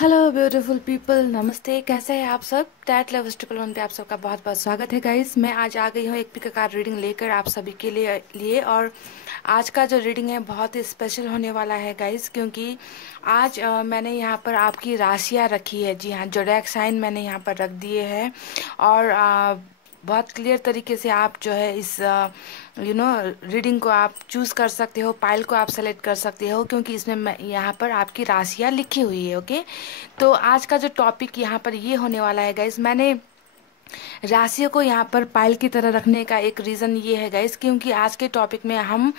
Hello beautiful people, नमस्ते। कैसे हैं आप सब? टैट लव ट्रिपल वन पे आप सबका बहुत बहुत स्वागत है गाइस। मैं आज आ गई हूँ एक पिक कार्ड रीडिंग लेकर आप सभी के लिए। और आज का जो रीडिंग है बहुत ही स्पेशल होने वाला है गाइस, क्योंकि आज मैंने यहाँ पर आपकी राशियाँ रखी है। जी हाँ, जोडिएक साइन मैंने यहाँ पर रख दिए हैं। और बहुत क्लियर तरीके से आप जो है इस रीडिंग को आप चूज कर सकते हो, पाइल को आप सेलेक्ट कर सकते हो, क्योंकि इसमें यहाँ पर आपकी राशियाँ लिखी हुई है। ओके, तो आज का जो टॉपिक यहाँ पर ये होने वाला है गाइस, मैंने राशियों को यहाँ पर पाइल की तरह रखने का एक रीज़न ये है गाइस, क्योंकि आज के टॉपिक में हम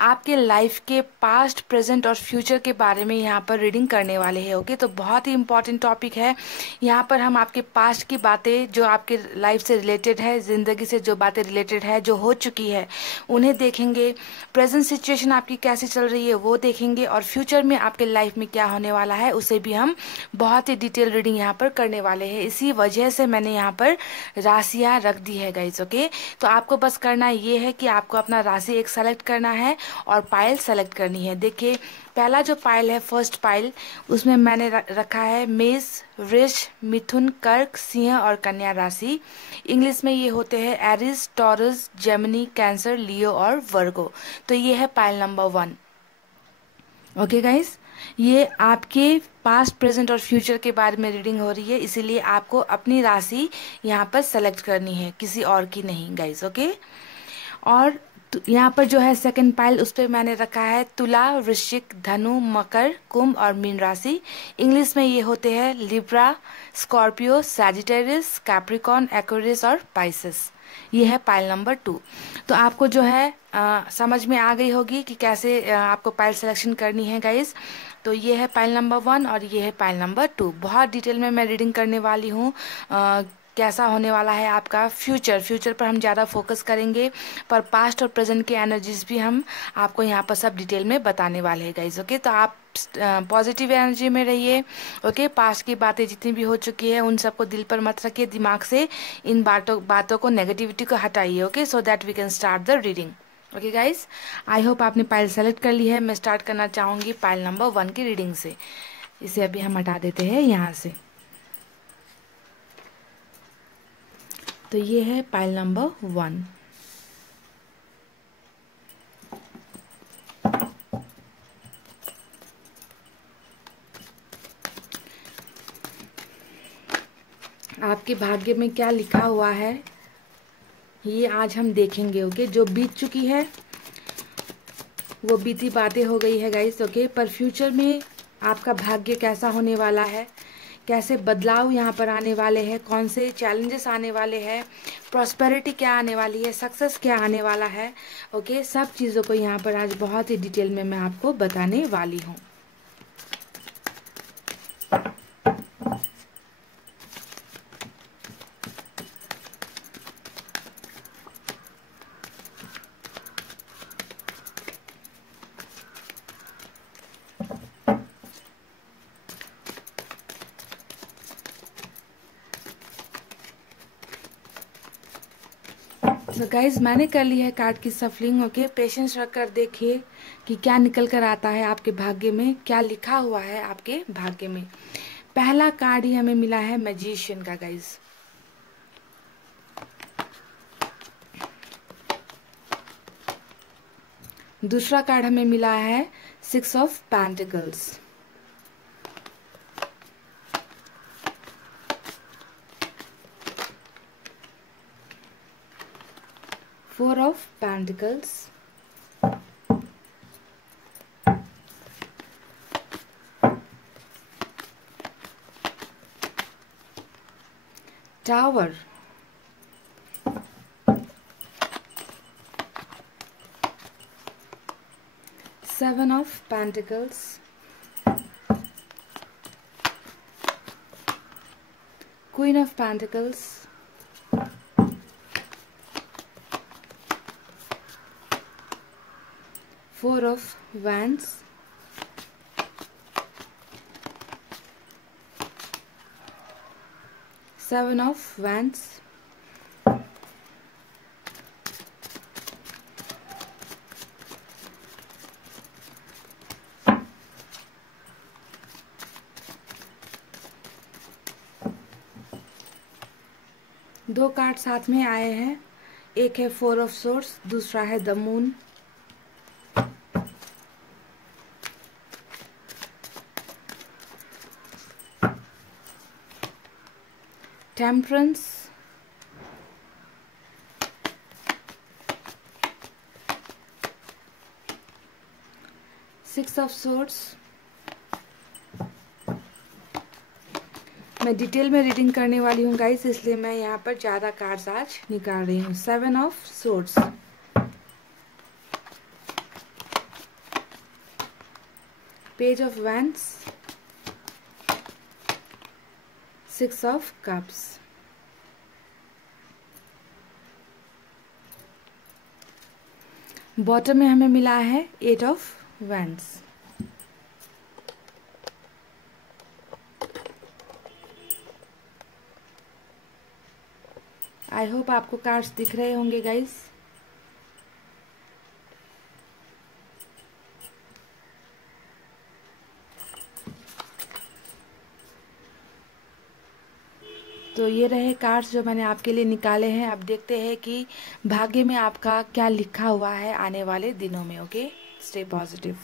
आपके लाइफ के पास्ट, प्रेजेंट और फ्यूचर के बारे में यहाँ पर रीडिंग करने वाले हैं। ओके, तो बहुत ही इंपॉर्टेंट टॉपिक है। यहाँ पर हम आपके पास्ट की बातें जो आपके लाइफ से रिलेटेड है, ज़िंदगी से जो बातें रिलेटेड है, जो हो चुकी है, उन्हें देखेंगे। प्रेजेंट सिचुएशन आपकी कैसे चल रही है वो देखेंगे, और फ्यूचर में आपके लाइफ में क्या होने वाला है उसे भी हम बहुत ही डिटेल रीडिंग यहाँ पर करने वाले हैं। इसी वजह से मैंने यहाँ पर राशियाँ रख दी है गाइज। ओके, तो आपको बस करना ये है कि आपको अपना राशि एक सेलेक्ट करना है और पाइल सेलेक्ट करनी है। देखिए, पहला जो पाइल है, फर्स्ट पाइल, उसमें मैंने रखा है मेष, वृष, मिथुन, कर्क, सिंह और कन्या राशि। इंग्लिश में ये होते हैं एरिस, टॉरस, जेमिनी, कैंसर, लियो और वर्गो। तो ये है पाइल नंबर 1। ओके गाइस, ये आपके पास्ट, प्रेजेंट और फ्यूचर के बारे में रीडिंग हो रही है, इसीलिए आपको अपनी राशि यहाँ पर सेलेक्ट करनी है, किसी और की नहीं गाइस। ओके, और यहाँ पर जो है सेकंड पाइल, उस पर मैंने रखा है तुला, वृश्चिक, धनु, मकर, कुंभ और मीन राशि। इंग्लिश में ये होते हैं Libra, Scorpio, Sagittarius, Capricorn, Aquarius और पाइसेस। ये है पाइल नंबर 2। तो आपको जो है समझ में आ गई होगी कि कैसे आपको पाइल सिलेक्शन करनी है गाइस। तो ये है पाइल नंबर 1 और ये है पाइल नंबर 2। बहुत डिटेल में मैं रीडिंग करने वाली हूँ। कैसा होने वाला है आपका फ्यूचर पर हम ज़्यादा फोकस करेंगे, पर पास्ट और प्रेजेंट की एनर्जीज भी हम आपको यहाँ पर सब डिटेल में बताने वाले हैं गाइज। ओके, तो आप पॉजिटिव एनर्जी में रहिए। ओके, पास्ट की बातें जितनी भी हो चुकी है उन सबको दिल पर मत रखिए, दिमाग से इन बातों को, नेगेटिविटी को हटाइए। Okay, so that we can start the reading. Okay guys, I hope आपने पाइल सेलेक्ट कर ली है। मैं स्टार्ट करना चाहूँगी पाइल नंबर 1 की रीडिंग से। इसे अभी हम हटा देते हैं यहाँ से। तो ये है पाइल नंबर 1। आपके भाग्य में क्या लिखा हुआ है ये आज हम देखेंगे। ओके, जो बीत चुकी है वो बीती बातें हो गई है गाइस। ओके, पर फ्यूचर में आपका भाग्य कैसा होने वाला है, कैसे बदलाव यहाँ पर आने वाले हैं, कौन से चैलेंजेस आने वाले हैं, प्रॉस्पेरिटी क्या आने वाली है, सक्सेस क्या आने वाला है। ओके, सब चीज़ों को यहाँ पर आज बहुत ही डिटेल में मैं आपको बताने वाली हूँ। तो गाइज, मैंने कर ली है कार्ड की सफलिंग। ओके, पेशेंस रखकर देखिए कि क्या निकल कर आता है आपके भाग्य में, क्या लिखा हुआ है आपके भाग्य में। पहला कार्ड ही हमें मिला है मैजिशियन का गाइज। दूसरा कार्ड हमें मिला है 6 of pentacles. Four of Pentacles, Tower, Seven of Pentacles, Queen of Pentacles, Four of Wands, Seven of Wands, दो कार्ड साथ में आए हैं, एक है 4 ऑफ सोर्ड्स, दूसरा है the moon. Temperance, six of swords. मैं डिटेल में रीडिंग करने वाली हूँ गाइस, इसलिए मैं यहाँ पर ज़्यादा कार्ड्स आज निकाल रही हूँ। 7 of swords, page of wands, 6 of cups. Bottom में हमें मिला है 8 ऑफ वैंड्स। आई होप आपको कार्ड्स दिख रहे होंगे गाइस। तो ये रहे कार्ड्स जो मैंने आपके लिए निकाले हैं। अब देखते हैं कि भाग्य में आपका क्या लिखा हुआ है आने वाले दिनों में। Okay, stay positive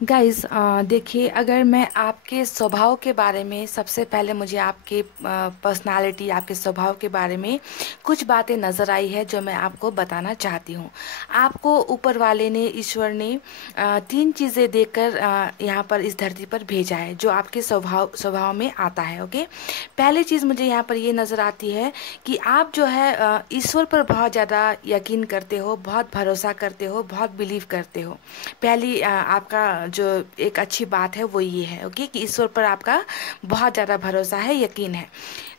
guys. देखिए, अगर मैं आपके स्वभाव के बारे में, सबसे पहले मुझे आपके पर्सनालिटी, आपके स्वभाव के बारे में कुछ बातें नज़र आई है जो मैं आपको बताना चाहती हूँ। आपको ऊपर वाले ने, ईश्वर ने 3 चीज़ें देकर यहाँ पर इस धरती पर भेजा है जो आपके स्वभाव में आता है। ओके, पहली चीज़ मुझे यहाँ पर ये नज़र आती है कि आप जो है ईश्वर पर बहुत ज़्यादा यकीन करते हो, बहुत भरोसा करते हो, बहुत बिलीव करते हो। पहली आपका जो एक अच्छी बात है वो ये है, ओके, कि ईश्वर पर आपका बहुत ज़्यादा भरोसा है, यकीन है।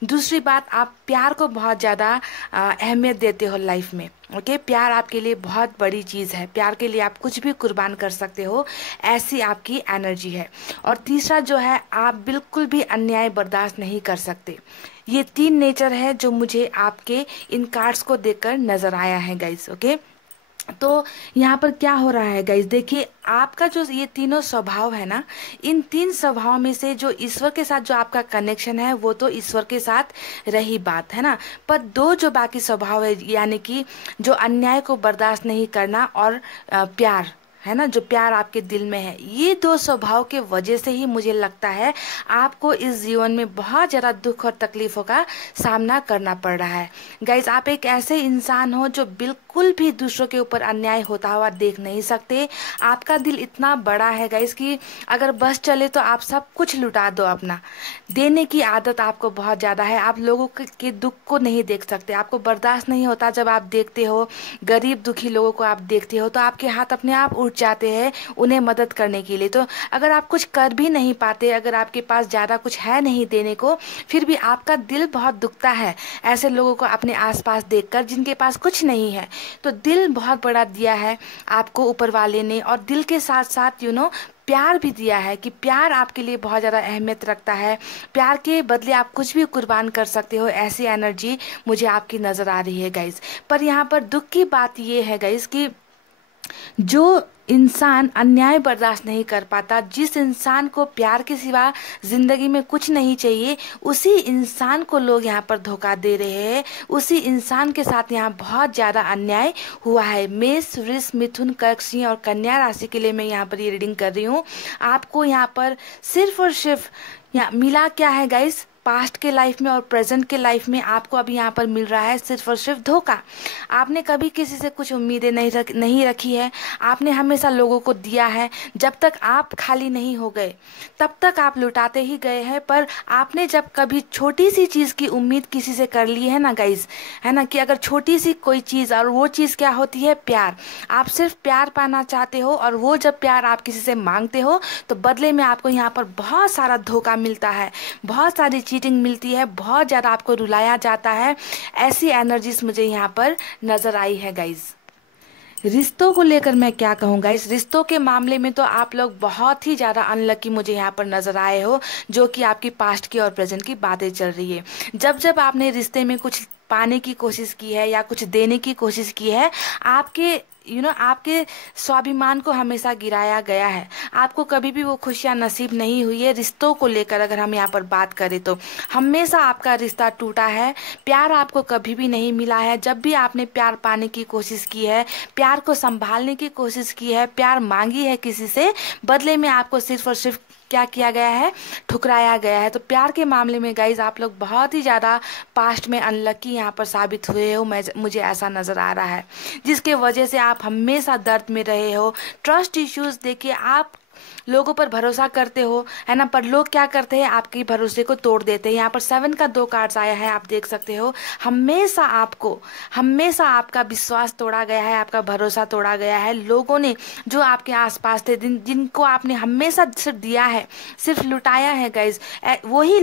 दूसरी बात, आप प्यार को बहुत ज़्यादा अहमियत देते हो लाइफ में। ओके, प्यार आपके लिए बहुत बड़ी चीज़ है, प्यार के लिए आप कुछ भी कुर्बान कर सकते हो, ऐसी आपकी एनर्जी है। और तीसरा जो है, आप बिल्कुल भी अन्याय बर्दाश्त नहीं कर सकते। ये 3 नेचर है जो मुझे आपके इन कार्ड्स को देखकर नज़र आया है गाइस। ओके, तो यहाँ पर क्या हो रहा है गाइस, देखिए, आपका जो ये तीनों स्वभाव है ना, इन 3 स्वभाव में से जो ईश्वर के साथ जो आपका कनेक्शन है वो तो ईश्वर के साथ रही बात है ना, पर 2 जो बाकी स्वभाव है, यानी कि जो अन्याय को बर्दाश्त नहीं करना और प्यार है ना, जो प्यार आपके दिल में है, ये 2 स्वभाव के वजह से ही मुझे लगता है आपको इस जीवन में बहुत ज़्यादा दुख और तकलीफ़ों का सामना करना पड़ रहा है। गाइज, आप एक ऐसे इंसान हो जो बिल्कुल भी दूसरों के ऊपर अन्याय होता हुआ देख नहीं सकते। आपका दिल इतना बड़ा है गाइज कि अगर बस चले तो आप सब कुछ लुटा दो अपना। देने की आदत आपको बहुत ज़्यादा है। आप लोगों के दुख को नहीं देख सकते, आपको बर्दाश्त नहीं होता जब आप देखते हो गरीब दुखी लोगों को, आप देखते हो तो आपके हाथ अपने आप उठ जाते हैं उन्हें मदद करने के लिए। तो अगर आप कुछ कर भी नहीं पाते, अगर आपके पास ज़्यादा कुछ है नहीं देने को, फिर भी आपका दिल बहुत दुखता है ऐसे लोगों को अपने आसपास देखकर जिनके पास कुछ नहीं है। तो दिल बहुत बड़ा दिया है आपको ऊपर वाले ने, और दिल के साथ साथ प्यार भी दिया है कि प्यार आपके लिए बहुत ज़्यादा अहमियत रखता है। प्यार के बदले आप कुछ भी कुर्बान कर सकते हो, ऐसी एनर्जी मुझे आपकी नज़र आ रही है गाइस। पर यहाँ पर दुख की बात ये है गाइस कि जो इंसान अन्याय बर्दाश्त नहीं कर पाता, जिस इंसान को प्यार के सिवा जिंदगी में कुछ नहीं चाहिए, उसी इंसान को लोग यहाँ पर धोखा दे रहे हैं। उसी इंसान के साथ यहाँ बहुत ज़्यादा अन्याय हुआ है। मेष, वृष, मिथुन, कर्क, सिंह और कन्या राशि के लिए मैं यहाँ पर ये रीडिंग कर रही हूँ। आपको यहाँ पर सिर्फ और सिर्फ यहाँ मिला क्या है गाइस, पास्ट के लाइफ में और प्रेजेंट के लाइफ में आपको अभी यहाँ पर मिल रहा है सिर्फ और सिर्फ धोखा। आपने कभी किसी से कुछ उम्मीदें नहीं रखी है। आपने हमेशा लोगों को दिया है। जब तक आप खाली नहीं हो गए तब तक आप लुटाते ही गए हैं। पर आपने जब कभी छोटी सी चीज़ की उम्मीद किसी से कर ली है ना गाइस, है ना, कि अगर छोटी सी कोई चीज़, और वो चीज़ क्या होती है, प्यार। आप सिर्फ प्यार पाना चाहते हो, और वो जब प्यार आप किसी से मांगते हो तो बदले में आपको यहाँ पर बहुत सारा धोखा मिलता है, बहुत सारी चीटिंग मिलती है, बहुत ज़्यादा आपको रुलाया जाता है। ऐसी एनर्जीज मुझे यहाँ पर नज़र आई है गाइज। रिश्तों को लेकर मैं क्या कहूँगा, इस रिश्तों के मामले में तो आप लोग बहुत ही ज़्यादा अनलकी मुझे यहाँ पर नज़र आए हो, जो कि आपकी पास्ट की और प्रेजेंट की बातें चल रही है। जब जब आपने रिश्ते में कुछ पाने की कोशिश की है या कुछ देने की कोशिश की है, आपके आपके स्वाभिमान को हमेशा गिराया गया है। आपको कभी भी वो खुशियाँ नसीब नहीं हुई है। रिश्तों को लेकर अगर हम यहाँ पर बात करें तो हमेशा आपका रिश्ता टूटा है। प्यार आपको कभी भी नहीं मिला है। जब भी आपने प्यार पाने की कोशिश की है, प्यार को संभालने की कोशिश की है, प्यार मांगी है किसी से, बदले में आपको सिर्फ और सिर्फ क्या किया गया है, ठुकराया गया है। तो प्यार के मामले में गाइज आप लोग बहुत ही ज़्यादा पास्ट में अनलकी यहाँ पर साबित हुए हो। मुझे ऐसा नज़र आ रहा है, जिसके वजह से आप हमेशा दर्द में रहे हो। ट्रस्ट इश्यूज देखिए, आप लोगों पर भरोसा करते हो, है ना, पर लोग क्या करते हैं, आपके भरोसे को तोड़ देते हैं। यहाँ पर 7 का 2 कार्ड्स आया है, आप देख सकते हो। हमेशा आपका विश्वास तोड़ा गया है, आपका भरोसा तोड़ा गया है। लोगों ने जो आपके आसपास थे, जिनको आपने हमेशा सिर्फ दिया है, सिर्फ लुटाया है गाइज, वही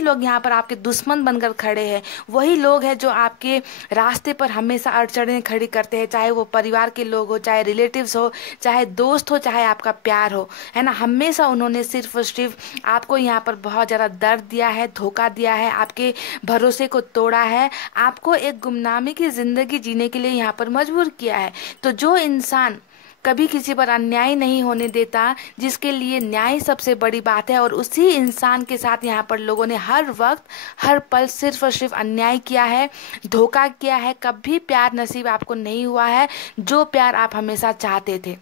लोग यहाँ पर आपके दुश्मन बनकर खड़े हैं। वही लोग हैं जो आपके रास्ते पर हमेशा अड़चनें खड़ी करते हैं, चाहे वो परिवार के लोग हो, चाहे रिलेटिव्स हो, चाहे दोस्त हो, चाहे आपका प्यार हो, है ना। हमेशा उन्होंने सिर्फ और सिर्फ आपको यहाँ पर बहुत ज़्यादा दर्द दिया है, धोखा दिया है, आपके भरोसे को तोड़ा है, आपको एक गुमनामी की ज़िंदगी जीने के लिए यहाँ पर मजबूर किया है। तो जो इंसान कभी किसी पर अन्याय नहीं होने देता, जिसके लिए न्याय सबसे बड़ी बात है, और उसी इंसान के साथ यहाँ पर लोगों ने हर वक्त हर पल सिर्फ और सिर्फ अन्याय किया है, धोखा किया है। कभी प्यार नसीब आपको नहीं हुआ है, जो प्यार आप हमेशा चाहते थे।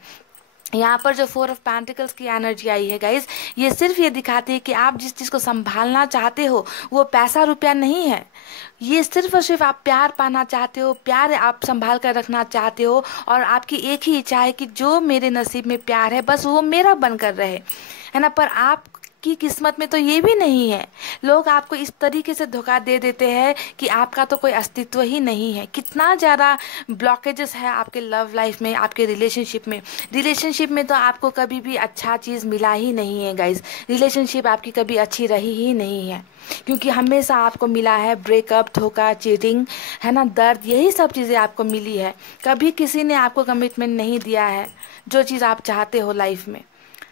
यहाँ पर जो 4 ऑफ पेंटिकल्स की एनर्जी आई है गाइज, ये सिर्फ ये दिखाती है कि आप जिस चीज़ को संभालना चाहते हो वो पैसा रुपया नहीं है। ये सिर्फ और सिर्फ आप प्यार पाना चाहते हो, प्यार आप संभाल कर रखना चाहते हो, और आपकी एक ही इच्छा है कि जो मेरे नसीब में प्यार है बस वो मेरा बनकर रहे, है ना। पर आप की किस्मत में तो ये भी नहीं है। लोग आपको इस तरीके से धोखा दे देते हैं कि आपका तो कोई अस्तित्व ही नहीं है। कितना ज़्यादा ब्लॉकेजेस है आपके लव लाइफ में, आपके रिलेशनशिप में तो आपको कभी भी अच्छा चीज़ मिला ही नहीं है गाइज। रिलेशनशिप आपकी कभी अच्छी रही ही नहीं है, क्योंकि हमेशा आपको मिला है ब्रेकअप, धोखा, चीटिंग, है ना, दर्द, यही सब चीज़ें आपको मिली है। कभी किसी ने आपको कमिटमेंट नहीं दिया है, जो चीज़ आप चाहते हो लाइफ में,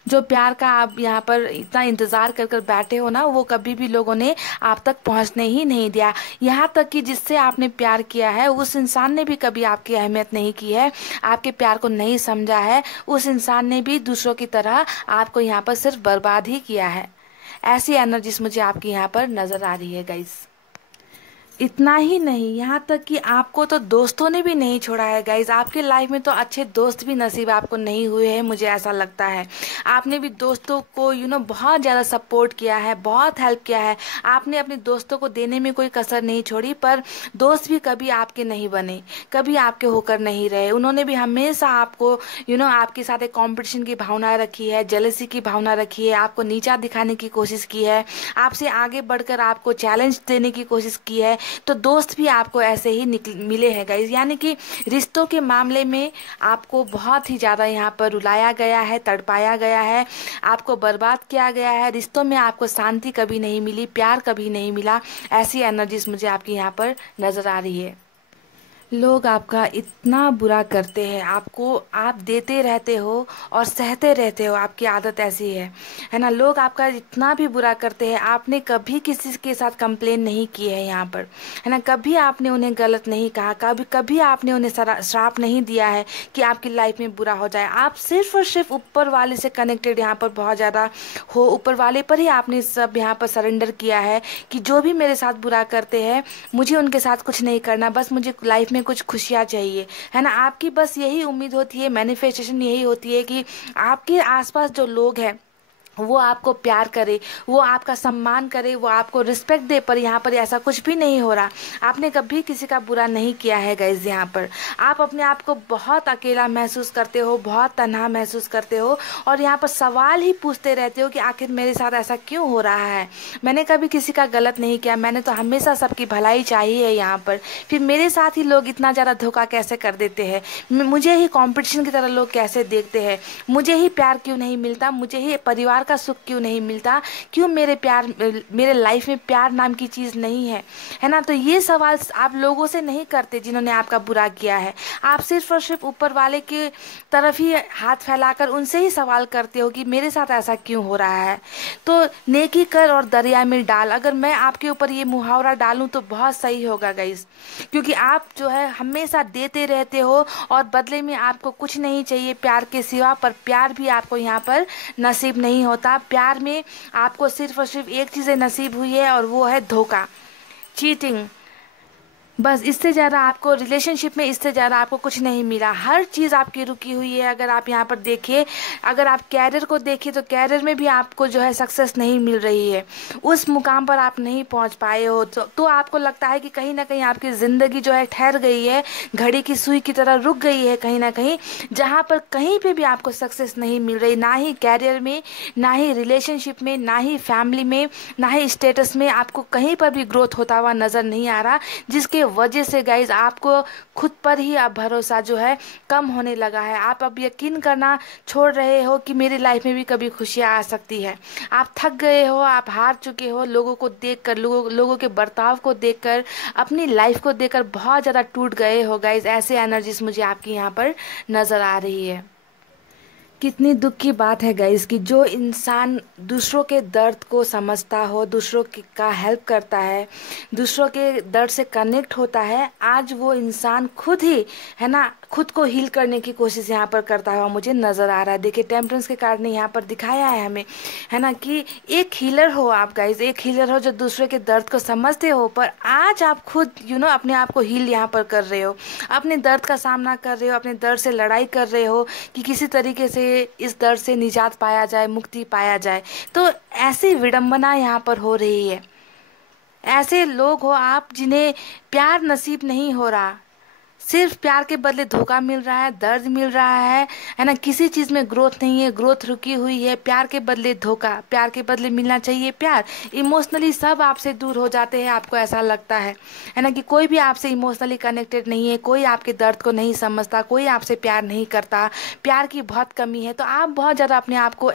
जो प्यार का आप यहाँ पर इतना इंतज़ार कर कर बैठे हो ना, वो कभी भी लोगों ने आप तक पहुँचने ही नहीं दिया। यहाँ तक कि जिससे आपने प्यार किया है उस इंसान ने भी कभी आपकी अहमियत नहीं की है, आपके प्यार को नहीं समझा है। उस इंसान ने भी दूसरों की तरह आपको यहाँ पर सिर्फ बर्बाद ही किया है। ऐसी एनर्जीज मुझे आपकी यहाँ पर नज़र आ रही है गाइस। इतना ही नहीं, यहाँ तक कि आपको तो दोस्तों ने भी नहीं छोड़ा है गाइज। आपके लाइफ में तो अच्छे दोस्त भी नसीब आपको नहीं हुए हैं, मुझे ऐसा लगता है। आपने भी दोस्तों को बहुत ज़्यादा सपोर्ट किया है, बहुत हेल्प किया है। आपने अपने दोस्तों को देने में कोई कसर नहीं छोड़ी, पर दोस्त भी कभी आपके नहीं बने, कभी आपके होकर नहीं रहे। उन्होंने भी हमेशा आपको आपके साथ एक कॉम्पिटिशन की भावना रखी है, जेलसी की भावना रखी है, आपको नीचा दिखाने की कोशिश की है, आपसे आगे बढ़कर आपको चैलेंज देने की कोशिश की है। तो दोस्त भी आपको ऐसे ही मिले हैं गाइज। यानी कि रिश्तों के मामले में आपको बहुत ही ज़्यादा यहाँ पर रुलाया गया है, तड़पाया गया है, आपको बर्बाद किया गया है। रिश्तों में आपको शांति कभी नहीं मिली, प्यार कभी नहीं मिला। ऐसी एनर्जीज मुझे आपकी यहाँ पर नज़र आ रही है। लोग आपका इतना बुरा करते हैं, आप देते रहते हो और सहते रहते हो, आपकी आदत ऐसी है ना। लोग आपका इतना भी बुरा करते हैं, आपने कभी किसी के साथ कंप्लेन नहीं की है यहाँ पर, है ना। कभी आपने उन्हें गलत नहीं कहा, कभी आपने उन्हें श्राप नहीं दिया है कि आपकी लाइफ में बुरा हो जाए। आप सिर्फ और सिर्फ ऊपर वाले से कनेक्टेड यहाँ पर बहुत ज़्यादा हो, ऊपर वाले पर ही आपने सब यहाँ पर सरेंडर किया है कि जो भी मेरे साथ बुरा करते हैं मुझे उनके साथ कुछ नहीं करना, बस मुझे लाइफ में कुछ खुशियाँ चाहिए, है ना। आपकी बस यही उम्मीद होती है, मैनिफेस्टेशन यही होती है कि आपके आसपास जो लोग हैं वो आपको प्यार करे, वो आपका सम्मान करे, वो आपको रिस्पेक्ट दे। पर यहाँ पर ऐसा कुछ भी नहीं हो रहा। आपने कभी किसी का बुरा नहीं किया है गाइज। यहाँ पर आप अपने आप को बहुत अकेला महसूस करते हो, बहुत तन्हा महसूस करते हो, और यहाँ पर सवाल ही पूछते रहते हो कि आखिर मेरे साथ ऐसा क्यों हो रहा है। मैंने कभी किसी का गलत नहीं किया, मैंने तो हमेशा सबकी भलाई चाहिए है यहाँ पर, फिर मेरे साथ ही लोग इतना ज़्यादा धोखा कैसे कर देते हैं, मुझे ही कॉम्पिटिशन की तरह लोग कैसे देखते हैं, मुझे ही प्यार क्यों नहीं मिलता, मुझे ही परिवार का सुख क्यों नहीं मिलता, क्यों मेरे लाइफ में प्यार नाम की चीज़ नहीं है ना। तो ये सवाल आप लोगों से नहीं करते जिन्होंने आपका बुरा किया है, आप सिर्फ और सिर्फ ऊपर वाले के तरफ ही हाथ फैलाकर उनसे ही सवाल करते हो कि मेरे साथ ऐसा क्यों हो रहा है। तो नेकी कर और दरिया में डाल, अगर मैं आपके ऊपर ये मुहावरा डालूं तो बहुत सही होगा गाइस, क्योंकि आप जो है हमेशा देते रहते हो और बदले में आपको कुछ नहीं चाहिए प्यार के सिवा, पर प्यार भी आपको यहाँ पर नसीब नहीं होता। प्यार में आपको सिर्फ और सिर्फ एक चीज़ नसीब हुई है और वो है धोखा, चीटिंग। बस इससे ज़्यादा आपको रिलेशनशिप में, इससे ज़्यादा आपको कुछ नहीं मिला। हर चीज़ आपकी रुकी हुई है। अगर आप यहाँ पर देखिए, अगर आप कैरियर को देखिए तो कैरियर में भी आपको जो है सक्सेस नहीं मिल रही है, उस मुकाम पर आप नहीं पहुँच पाए हो। तो आपको लगता है कि कहीं ना कहीं आपकी ज़िंदगी जो है ठहर गई है, घड़ी की सुई की तरह रुक गई है कहीं ना कहीं, जहाँ पर कहीं पे भी आपको सक्सेस नहीं मिल रही, ना ही कैरियर में, ना ही रिलेशनशिप में, ना ही फैमिली में, ना ही स्टेटस में, आपको कहीं पर भी ग्रोथ होता हुआ नज़र नहीं आ रहा, जिसके वजह से गाइज आपको खुद पर ही अब भरोसा जो है कम होने लगा है। आप अब यकीन करना छोड़ रहे हो कि मेरी लाइफ में भी कभी खुशियाँ आ सकती है। आप थक गए हो, आप हार चुके हो, लोगों को देखकर, लोगों के बर्ताव को देखकर, अपनी लाइफ को देखकर बहुत ज़्यादा टूट गए हो गाइज। ऐसे एनर्जीज मुझे आपकी यहाँ पर नज़र आ रही है। कितनी दुख की बात है गाइस कि जो इंसान दूसरों के दर्द को समझता हो, का हेल्प करता है, दूसरों के दर्द से कनेक्ट होता है, आज वो इंसान खुद ही है ना खुद को हील करने की कोशिश यहाँ पर करता हुआ मुझे नज़र आ रहा है। देखिए टेम्परेंस के कार्ड ने यहाँ पर दिखाया है हमें, है ना, कि एक हीलर हो आप गाइस, एक हीलर हो जो दूसरे के दर्द को समझते हो, पर आज आप खुद अपने आप को हील यहाँ पर कर रहे हो, अपने दर्द का सामना कर रहे हो, अपने दर्द से लड़ाई कर रहे हो कि किसी तरीके से इस दर्द से निजात पाया जाए, मुक्ति पाया जाए। तो ऐसी विडंबना यहाँ पर हो रही है। ऐसे लोग हो आप जिन्हें प्यार नसीब नहीं हो रहा, सिर्फ प्यार के बदले धोखा मिल रहा है, दर्द मिल रहा है ना, किसी चीज़ में ग्रोथ नहीं है, ग्रोथ रुकी हुई है। प्यार के बदले धोखा, प्यार के बदले मिलना चाहिए प्यार। इमोशनली सब आपसे दूर हो जाते हैं, आपको ऐसा लगता है ना, कि कोई भी आपसे इमोशनली कनेक्टेड नहीं है, कोई आपके दर्द को नहीं समझता, कोई आपसे प्यार नहीं करता, प्यार की बहुत कमी है। तो आप बहुत ज़्यादा अपने आप को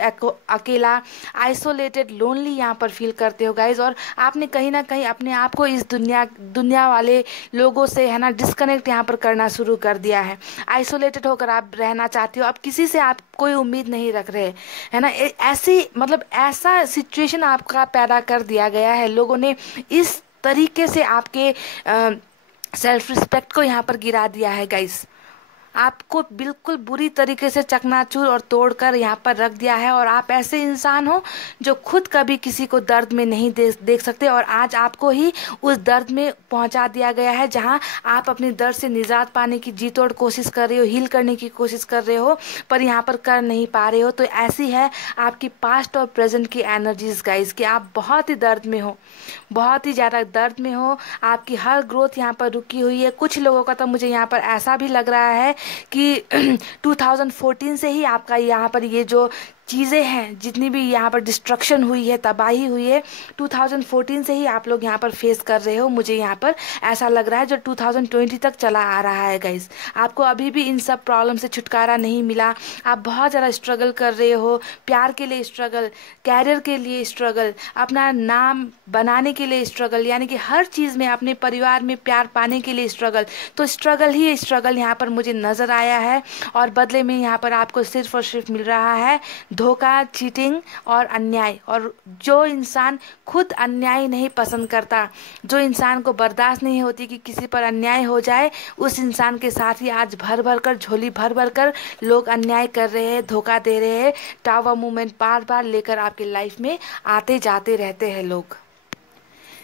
अकेला, आइसोलेटेड, लोनली यहाँ पर फील करते हो गाइज, और आपने कहीं ना कहीं अपने आप को इस दुनिया वाले लोगों से है ना डिस्कनेक्ट यहाँ पर करना शुरू कर दिया है। आइसोलेटेड होकर आप रहना चाहते हो, अब किसी से आप कोई उम्मीद नहीं रख रहे, है ना। ऐसा सिचुएशन आपका पैदा कर दिया गया है, लोगों ने इस तरीके से आपके सेल्फ रिस्पेक्ट को यहाँ पर गिरा दिया है गाइस। आपको बिल्कुल बुरी तरीके से चकनाचूर और तोड़कर यहाँ पर रख दिया है, और आप ऐसे इंसान हो जो खुद कभी किसी को दर्द में नहीं देख सकते, और आज आपको ही उस दर्द में पहुँचा दिया गया है जहाँ आप अपने दर्द से निजात पाने की जी तोड़ कोशिश कर रहे हो, हील करने की कोशिश कर रहे हो, पर यहाँ पर कर नहीं पा रहे हो। तो ऐसी है आपकी पास्ट और प्रेजेंट की एनर्जीज गाइज, कि आप बहुत ही दर्द में हो, बहुत ही ज़्यादा दर्द में हो, आपकी हर ग्रोथ यहाँ पर रुकी हुई है। कुछ लोगों का तो मुझे यहाँ पर ऐसा भी लग रहा है कि 2014 से ही आपका यहाँ पर ये जो चीज़ें हैं, जितनी भी यहाँ पर डिस्ट्रक्शन हुई है, तबाही हुई है, 2014 से ही आप लोग यहाँ पर फेस कर रहे हो। मुझे यहाँ पर ऐसा लग रहा है जो 2020 तक चला आ रहा है गाइस। आपको अभी भी इन सब प्रॉब्लम से छुटकारा नहीं मिला, आप बहुत ज़्यादा स्ट्रगल कर रहे हो, प्यार के लिए स्ट्रगल, कैरियर के लिए स्ट्रगल, अपना नाम बनाने के लिए स्ट्रगल, यानी कि हर चीज़ में अपने परिवार में प्यार पाने के लिए स्ट्रगल। तो स्ट्रगल ही स्ट्रगल यहाँ पर मुझे नज़र आया है, और बदले में यहाँ पर आपको सिर्फ और सिर्फ मिल रहा है धोखा, चीटिंग और अन्याय। और जो इंसान खुद अन्याय नहीं पसंद करता, जो इंसान को बर्दाश्त नहीं होती कि किसी पर अन्याय हो जाए, उस इंसान के साथ ही आज भर भर कर, झोली भर भर कर लोग अन्याय कर रहे हैं, धोखा दे रहे हैं, टावर मूवमेंट बार बार लेकर आपकी लाइफ में आते जाते रहते हैं लोग।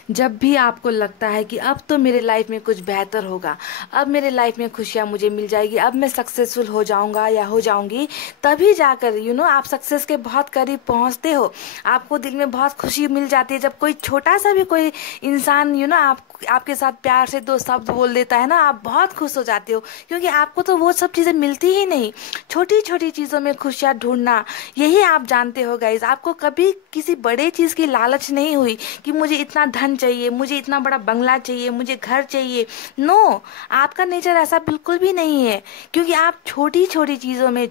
जब भी आपको लगता है कि अब तो मेरे लाइफ में कुछ बेहतर होगा, अब मेरे लाइफ में खुशियाँ मुझे मिल जाएगी, अब मैं सक्सेसफुल हो जाऊंगा या हो जाऊंगी, तभी जाकर आप सक्सेस के बहुत करीब पहुंचते हो। आपको दिल में बहुत खुशी मिल जाती है जब कोई छोटा सा भी कोई इंसान आपके साथ प्यार से दो शब्द बोल देता है ना, आप बहुत खुश हो जाते हो, क्योंकि आपको तो वो सब चीज़ें मिलती ही नहीं। छोटी छोटी चीज़ों में खुशियाँ ढूंढना, यही आप जानते हो गाइज। आपको कभी किसी बड़े चीज़ की लालच नहीं हुई कि मुझे इतना धन चाहिए, मुझे इतना बड़ा बंगला चाहिए, मुझे घर चाहिए। नो, आपका नेचर ऐसा बिल्कुल भी नहीं है, क्योंकि आप छोटी छोटी चीज़ों में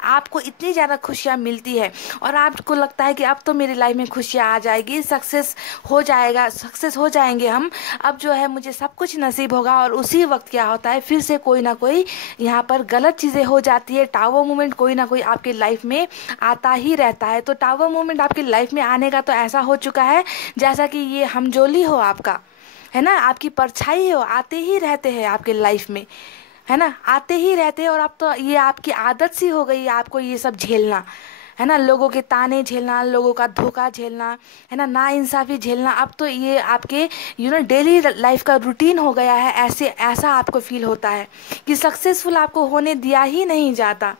आपको इतनी ज़्यादा खुशियाँ मिलती है और आपको लगता है कि अब तो मेरी लाइफ में खुशियाँ आ जाएगी, सक्सेस हो जाएगा, सक्सेस हो जाएंगे हम, अब जो है मुझे सब कुछ नसीब होगा। और उसी वक्त क्या होता है, फिर से कोई ना कोई यहाँ पर गलत चीज़ें हो जाती है। टावर मोमेंट कोई ना कोई आपके लाइफ में आता ही रहता है। तो टावर मोमेंट आपकी लाइफ में आने का तो ऐसा हो चुका है जैसा कि ये हमजोली हो आपका, है ना, आपकी परछाई हो, आते ही रहते हैं आपके लाइफ में, है ना, आते ही रहते हैं। और अब तो ये आपकी आदत सी हो गई है आपको ये सब झेलना, है ना, लोगों के ताने झेलना, लोगों का धोखा झेलना, है ना, नाइंसाफ़ी झेलना। अब तो ये आपके डेली लाइफ का रूटीन हो गया है। ऐसा आपको फील होता है कि सक्सेसफुल आपको होने दिया ही नहीं जाता।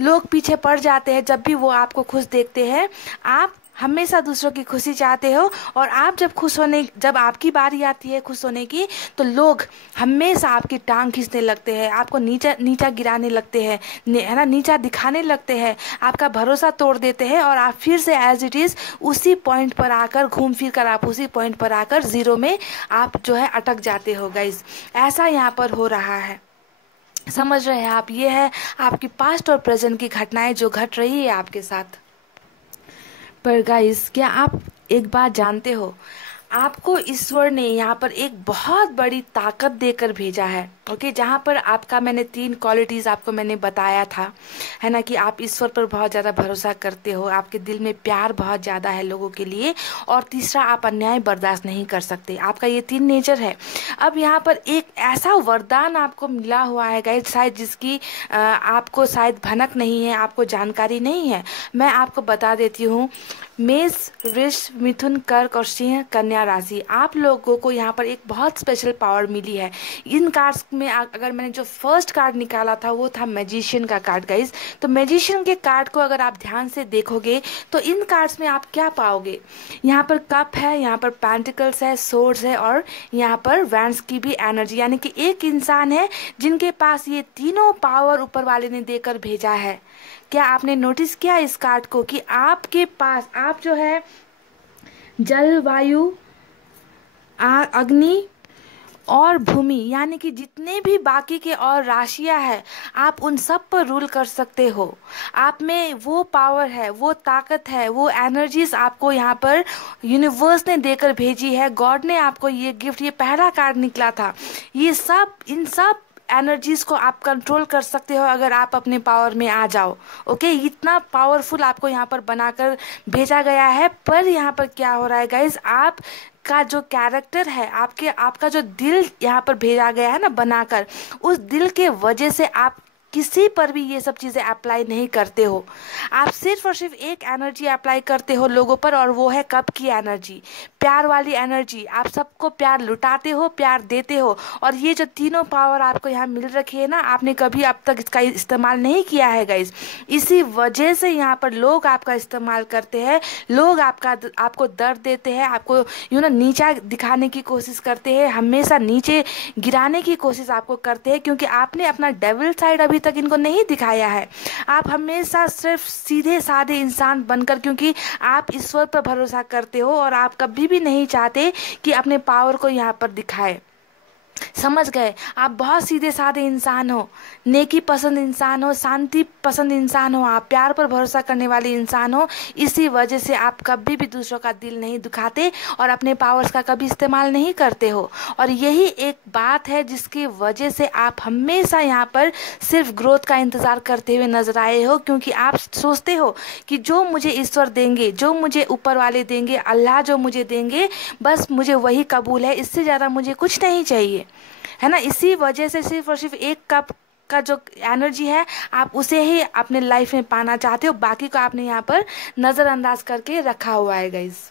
लोग पीछे पड़ जाते हैं जब भी वो आपको खुश देखते हैं। आप हमेशा दूसरों की खुशी चाहते हो और आप जब आपकी बारी आती है खुश होने की, तो लोग हमेशा आपकी टांग खींचने लगते हैं, आपको नीचा नीचा गिराने लगते हैं, है ना, नीचा दिखाने लगते हैं, आपका भरोसा तोड़ देते हैं और आप फिर से एज इट इज़ उसी पॉइंट पर आकर घूम फिर कर आप उसी पॉइंट पर आकर ज़ीरो में आप जो है अटक जाते हो गाइस। ऐसा यहाँ पर हो रहा है, समझ रहे हैं आप। ये है आपकी पास्ट और प्रेजेंट की घटनाएं जो घट रही है आपके साथ। पर गाइस, क्या आप एक बात जानते हो, आपको ईश्वर ने यहाँ पर एक बहुत बड़ी ताकत देकर भेजा है। ओके, जहाँ पर आपका मैंने 3 क्वालिटीज़ आपको मैंने बताया था, है ना, कि आप ईश्वर पर बहुत ज़्यादा भरोसा करते हो, आपके दिल में प्यार बहुत ज़्यादा है लोगों के लिए, और तीसरा आप अन्याय बर्दाश्त नहीं कर सकते। आपका ये 3 नेचर है। अब यहाँ पर एक ऐसा वरदान आपको मिला हुआ है गाइस, शायद जिसकी आपको शायद भनक नहीं है, आपको जानकारी नहीं है। मैं आपको बता देती हूँ। मेष, वृष, मिथुन, कर्क और सिंह, कन्या राशि, आप लोगों को यहाँ पर एक बहुत स्पेशल पावर मिली है। इन कार्ड्स में अगर मैंने जो फर्स्ट कार्ड निकाला था वो था मैजिशियन का कार्ड गाइस। तो मैजिशियन के कार्ड को अगर आप ध्यान से देखोगे तो इन कार्ड्स में आप क्या पाओगे, यहाँ पर कप है, यहाँ पर पेंटिकल्स है, सोर्ड्स है और यहाँ पर वैंड्स की भी एनर्जी, यानी कि एक इंसान है जिनके पास ये तीनों पावर ऊपर वाले ने देकर भेजा है। क्या आपने नोटिस किया इस कार्ड को कि आपके पास आप जो है जल, वायु, अग्नि और भूमि, यानी कि जितने भी बाकी के और राशियां हैं, आप उन सब पर रूल कर सकते हो। आप में वो पावर है, वो ताकत है, वो एनर्जीज आपको यहाँ पर यूनिवर्स ने देकर भेजी है। गॉड ने आपको ये गिफ्ट, ये पहला कार्ड निकला था, ये सब, इन सब एनर्जीज को आप कंट्रोल कर सकते हो अगर आप अपने पावर में आ जाओ। ओके, इतना पावरफुल आपको यहाँ पर बनाकर भेजा गया है। पर यहाँ पर क्या हो रहा है गाइस, आप का जो कैरेक्टर है, आपका जो दिल यहाँ पर भेजा गया है ना बनाकर, उस दिल के वजह से आप किसी पर भी ये सब चीज़ें अप्लाई नहीं करते हो। आप सिर्फ और सिर्फ एक एनर्जी अप्लाई करते हो लोगों पर, और वो है कब की एनर्जी, प्यार वाली एनर्जी। आप सबको प्यार लुटाते हो, प्यार देते हो। और ये जो तीनों पावर आपको यहाँ मिल रखी है ना, आपने कभी अब तक इसका इस्तेमाल नहीं किया है गाइस। इसी वजह से यहाँ पर लोग आपका इस्तेमाल करते हैं, लोग आपको दर्द देते हैं, आपको नीचा दिखाने की कोशिश करते हैं, हमेशा नीचे गिराने की कोशिश आपको करते हैं, क्योंकि आपने अपना डेविल साइड अभी तक इनको नहीं दिखाया है। आप हमेशा सिर्फ सीधे साधे इंसान बनकर, क्योंकि आप ईश्वर पर भरोसा करते हो और आप कभी भी नहीं चाहते कि अपने पावर को यहाँ पर दिखाए। समझ गए, आप बहुत सीधे साधे इंसान हो, नेकी पसंद इंसान हो, शांति पसंद इंसान हो, आप प्यार पर भरोसा करने वाले इंसान हो। इसी वजह से आप कभी भी दूसरों का दिल नहीं दुखाते और अपने पावर्स का कभी इस्तेमाल नहीं करते हो। और यही एक बात है जिसकी वजह से आप हमेशा यहाँ पर सिर्फ ग्रोथ का इंतज़ार करते हुए नजर आए हो, क्योंकि आप सोचते हो कि जो मुझे ईश्वर देंगे, जो मुझे ऊपर वाले देंगे, अल्लाह जो मुझे देंगे, बस मुझे वही कबूल है, इससे ज़्यादा मुझे कुछ नहीं चाहिए, है ना। इसी वजह से सिर्फ और सिर्फ एक कप का जो एनर्जी है, आप उसे ही अपने लाइफ में पाना चाहते हो, बाकी को आपने यहाँ पर नज़रअंदाज करके रखा हुआ है गाइस।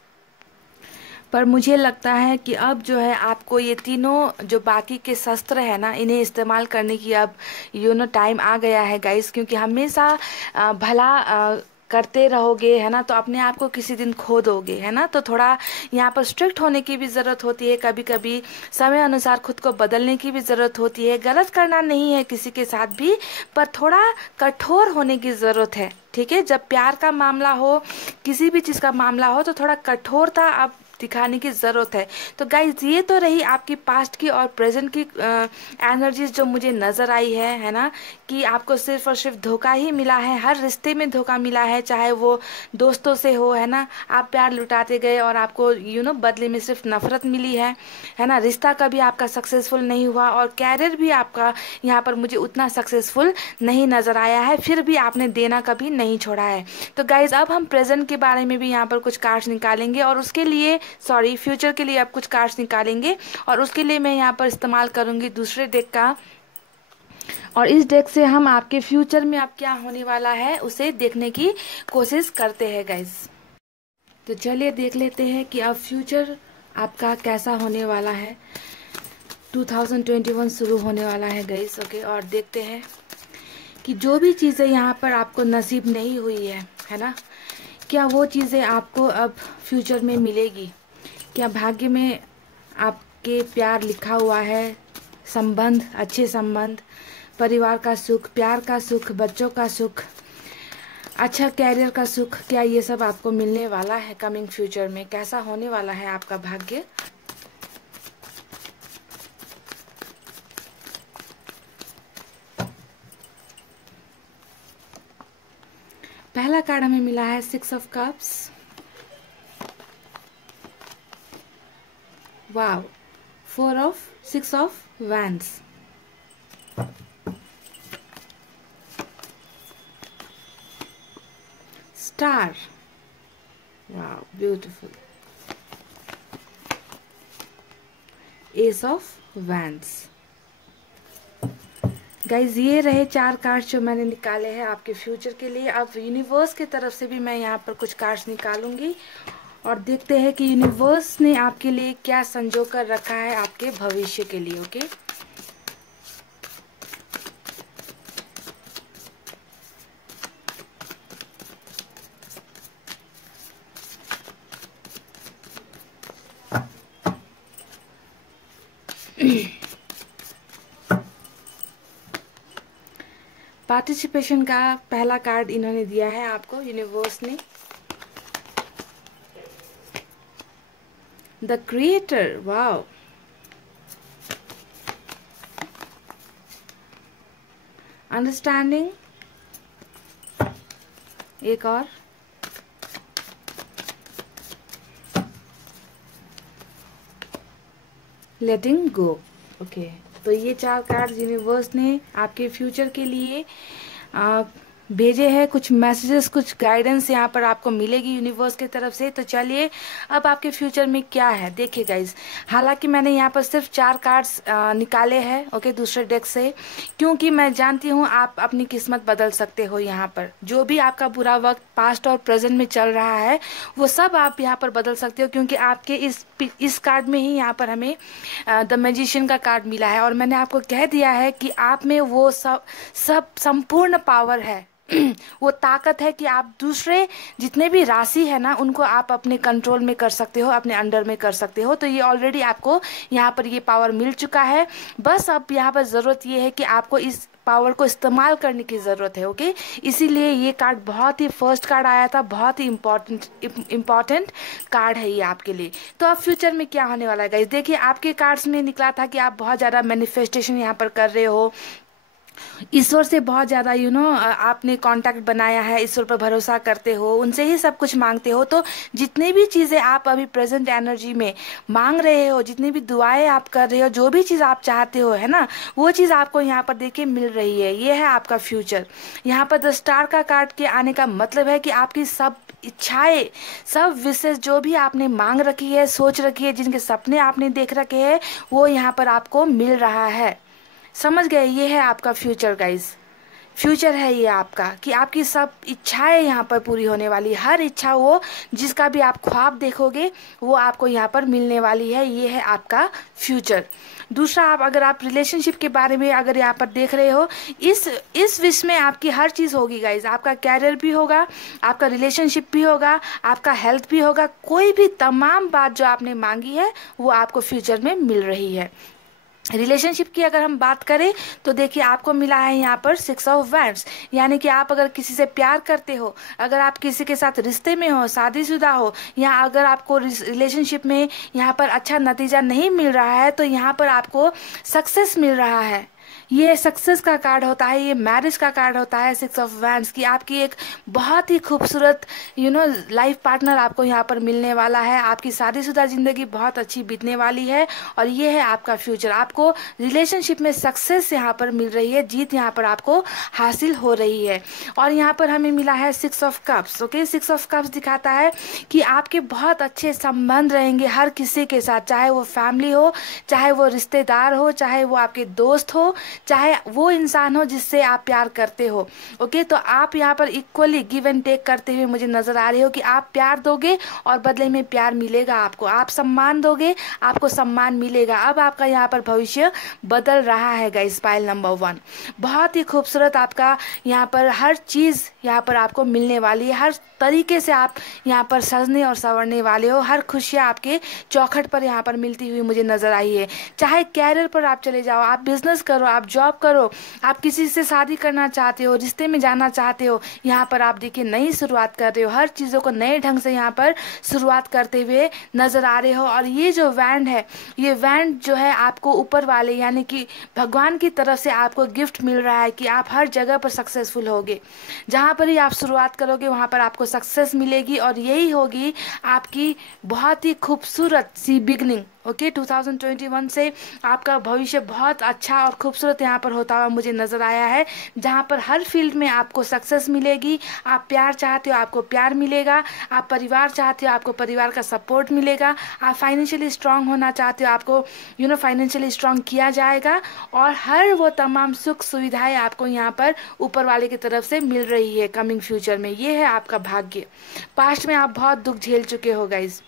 पर मुझे लगता है कि अब जो है आपको ये तीनों जो बाकी के शस्त्र है ना, इन्हें इस्तेमाल करने की अब टाइम आ गया है गाइस, क्योंकि हमेशा भला करते रहोगे, है ना, तो अपने आप को किसी दिन खो दोगे, है ना। तो थोड़ा यहाँ पर स्ट्रिक्ट होने की भी ज़रूरत होती है, कभी कभी समय अनुसार खुद को बदलने की भी ज़रूरत होती है। गलत करना नहीं है किसी के साथ भी, पर थोड़ा कठोर होने की ज़रूरत है, ठीक है। जब प्यार का मामला हो, किसी भी चीज़ का मामला हो, तो थोड़ा कठोरता आप दिखाने की ज़रूरत है। तो गाइज ये तो रही आपकी पास्ट की और प्रेजेंट की एनर्जीज जो मुझे नज़र आई है ना, कि आपको सिर्फ और सिर्फ धोखा ही मिला है, हर रिश्ते में धोखा मिला है, चाहे वो दोस्तों से हो, है ना, आप प्यार लुटाते गए और आपको बदले में सिर्फ नफरत मिली है ना। रिश्ता कभी आपका सक्सेसफुल नहीं हुआ और कैरियर भी आपका यहाँ पर मुझे उतना सक्सेसफुल नहीं नज़र आया है, फिर भी आपने देना कभी नहीं छोड़ा है। तो गाइज अब हम प्रेजेंट के बारे में भी यहाँ पर कुछ कार्ड्स निकालेंगे और उसके लिए फ्यूचर के लिए अब कुछ कार्ड्स निकालेंगे और उसके लिए मैं यहाँ पर इस्तेमाल करूँगी दूसरे डेक का। और इस डेक से हम आपके फ्यूचर में अब क्या होने वाला है उसे देखने की कोशिश करते हैं गाइज। तो चलिए देख लेते हैं कि अब फ्यूचर आपका कैसा होने वाला है। 2021 शुरू होने वाला है गाइज। ओके, और देखते हैं कि जो भी चीज़ें यहाँ पर आपको नसीब नहीं हुई है ना, क्या वो चीज़ें आपको अब फ्यूचर में मिलेगी। क्या भाग्य में आपके प्यार लिखा हुआ है, संबंध, अच्छे संबंध, परिवार का सुख, प्यार का सुख, बच्चों का सुख, अच्छा कैरियर का सुख, क्या ये सब आपको मिलने वाला है कमिंग फ्यूचर में। कैसा होने वाला है आपका भाग्य। पहला कार्ड हमें मिला है 6 of cups. Wow, 6 of wands, star, wow beautiful, S of wands. Guys ये रहे 4 कार्ड्स जो मैंने निकाले हैं आपके फ्यूचर के लिए। अब यूनिवर्स की तरफ से भी मैं यहाँ पर कुछ कार्ड्स निकालूंगी और देखते हैं कि यूनिवर्स ने आपके लिए क्या संजो कर रखा है आपके भविष्य के लिए। ओके, पार्टिसिपेशन का पहला कार्ड इन्होंने दिया है आपको यूनिवर्स ने, द क्रिएटर। वाव, अंडरस्टैंडिंग, एक और, लेटिंग गो। ओके, तो ये 4 कार्ड यूनिवर्स ने आपके फ्यूचर के लिए भेजे हैं। कुछ मैसेजेस, कुछ गाइडेंस यहाँ पर आपको मिलेगी यूनिवर्स की तरफ से। तो चलिए अब आपके फ्यूचर में क्या है देखिए गाइज। हालांकि मैंने यहाँ पर सिर्फ 4 कार्ड्स निकाले हैं ओके दूसरे डेक से, क्योंकि मैं जानती हूँ आप अपनी किस्मत बदल सकते हो। यहाँ पर जो भी आपका बुरा वक्त पास्ट और प्रेजेंट में चल रहा है वो सब आप यहाँ पर बदल सकते हो, क्योंकि आपके इस कार्ड में ही यहाँ पर हमें द मैजिशियन का कार्ड मिला है और मैंने आपको कह दिया है कि आप में वो सब संपूर्ण पावर है, वो ताकत है कि आप दूसरे जितने भी राशि है ना उनको आप अपने कंट्रोल में कर सकते हो, अपने अंडर में कर सकते हो। तो ये ऑलरेडी आपको यहाँ पर ये पावर मिल चुका है। बस अब यहाँ पर ज़रूरत ये है कि आपको इस पावर को इस्तेमाल करने की ज़रूरत है। ओके, इसीलिए ये कार्ड बहुत ही फर्स्ट कार्ड आया था, बहुत ही इम्पॉर्टेंट कार्ड है ये आपके लिए। तो अब फ्यूचर में क्या होने वाला है गाइस, देखिए आपके कार्ड्स में निकला था कि आप बहुत ज़्यादा मैनिफेस्टेशन यहाँ पर कर रहे हो, ईश्वर से बहुत ज़्यादा आपने कांटेक्ट बनाया है, ईश्वर पर भरोसा करते हो, उनसे ही सब कुछ मांगते हो। तो जितनी भी चीज़ें आप अभी प्रेजेंट एनर्जी में मांग रहे हो, जितनी भी दुआएं आप कर रहे हो, जो भी चीज़ आप चाहते हो है ना, वो चीज़ आपको यहाँ पर देखिए मिल रही है। ये है आपका फ्यूचर। यहाँ पर द स्टार का कार्ड के आने का मतलब है कि आपकी सब इच्छाएं, सब विशेष जो भी आपने मांग रखी है, सोच रखी है, जिनके सपने आपने देख रखे हैं, वो यहाँ पर आपको मिल रहा है। समझ गए, ये है आपका फ्यूचर गाइस। फ्यूचर है ये आपका कि आपकी सब इच्छाएं यहाँ पर पूरी होने वाली, हर इच्छा वो जिसका भी आप ख्वाब देखोगे वो आपको यहाँ पर मिलने वाली है। ये है आपका फ्यूचर। दूसरा, अगर आप रिलेशनशिप के बारे में अगर यहाँ पर देख रहे हो, इस विश्व में आपकी हर चीज़ होगी गाइज। आपका कैरियर भी होगा, आपका रिलेशनशिप भी होगा, आपका हेल्थ भी होगा। कोई भी तमाम बात जो आपने मांगी है वो आपको फ्यूचर में मिल रही है। रिलेशनशिप की अगर हम बात करें तो देखिए आपको मिला है यहाँ पर 6 ऑफ वैंड्स, यानी कि आप अगर किसी से प्यार करते हो, अगर आप किसी के साथ रिश्ते में हो, शादीशुदा हो, या अगर आपको रिलेशनशिप में यहाँ पर अच्छा नतीजा नहीं मिल रहा है, तो यहाँ पर आपको सक्सेस मिल रहा है। ये सक्सेस का कार्ड होता है, ये मैरिज का कार्ड होता है 6 ऑफ वैंड्स की। आपकी एक बहुत ही खूबसूरत लाइफ पार्टनर आपको यहाँ पर मिलने वाला है। आपकी शादीशुदा जिंदगी बहुत अच्छी बीतने वाली है और ये है आपका फ्यूचर। आपको रिलेशनशिप में सक्सेस यहाँ पर मिल रही है, जीत यहाँ पर आपको हासिल हो रही है। और यहाँ पर हमें मिला है 6 of cups. Okay, 6 of cups दिखाता है कि आपके बहुत अच्छे संबंध रहेंगे हर किसी के साथ, चाहे वो फैमिली हो, चाहे वो रिश्तेदार हो, चाहे वो आपके दोस्त हो, चाहे वो इंसान हो जिससे आप प्यार करते हो। ओके, तो आप यहाँ पर इक्वली गिव एंड टेक करते हुए मुझे नजर आ रहे हो कि आप प्यार दोगे और बदले में प्यार मिलेगा आपको। आप सम्मान दोगे, आपको सम्मान मिलेगा। अब आपका यहाँ पर भविष्य बदल रहा है गाइस। पाइल नंबर 1 बहुत ही खूबसूरत आपका यहाँ पर हर चीज यहाँ पर आपको मिलने वाली है। हर तरीके से आप यहाँ पर सजने और संवरने वाले हो। हर खुशियाँ आपके चौखट पर यहाँ पर मिलती हुई मुझे नजर आई है। चाहे कैरियर पर आप चले जाओ, आप बिजनेस करो, आप जॉब करो, आप किसी से शादी करना चाहते हो, रिश्ते में जाना चाहते हो, यहाँ पर आप देखिए नई शुरुआत कर रहे हो। हर चीज़ों को नए ढंग से यहाँ पर शुरुआत करते हुए नजर आ रहे हो। और ये जो वैंड है, ये वैंड जो है आपको ऊपर वाले यानी कि भगवान की तरफ से आपको गिफ्ट मिल रहा है कि आप हर जगह पर सक्सेसफुल होगे। जहाँ पर ही आप शुरुआत करोगे वहाँ पर आपको सक्सेस मिलेगी और यही होगी आपकी बहुत ही खूबसूरत सी बिगनिंग। ओके, 2021 से आपका भविष्य बहुत अच्छा और खूबसूरत यहाँ पर होता हुआ मुझे नज़र आया है, जहाँ पर हर फील्ड में आपको सक्सेस मिलेगी। आप प्यार चाहते हो, आपको प्यार मिलेगा। आप परिवार चाहते हो, आपको परिवार का सपोर्ट मिलेगा। आप फाइनेंशियली स्ट्रांग होना चाहते हो, आपको फाइनेंशियली स्ट्रांग किया जाएगा। और हर वो तमाम सुख सुविधाएं आपको यहाँ पर ऊपर वाले की तरफ से मिल रही है कमिंग फ्यूचर में। ये है आपका भाग्य। पास्ट में आप बहुत दुख झेल चुके हो गाइज,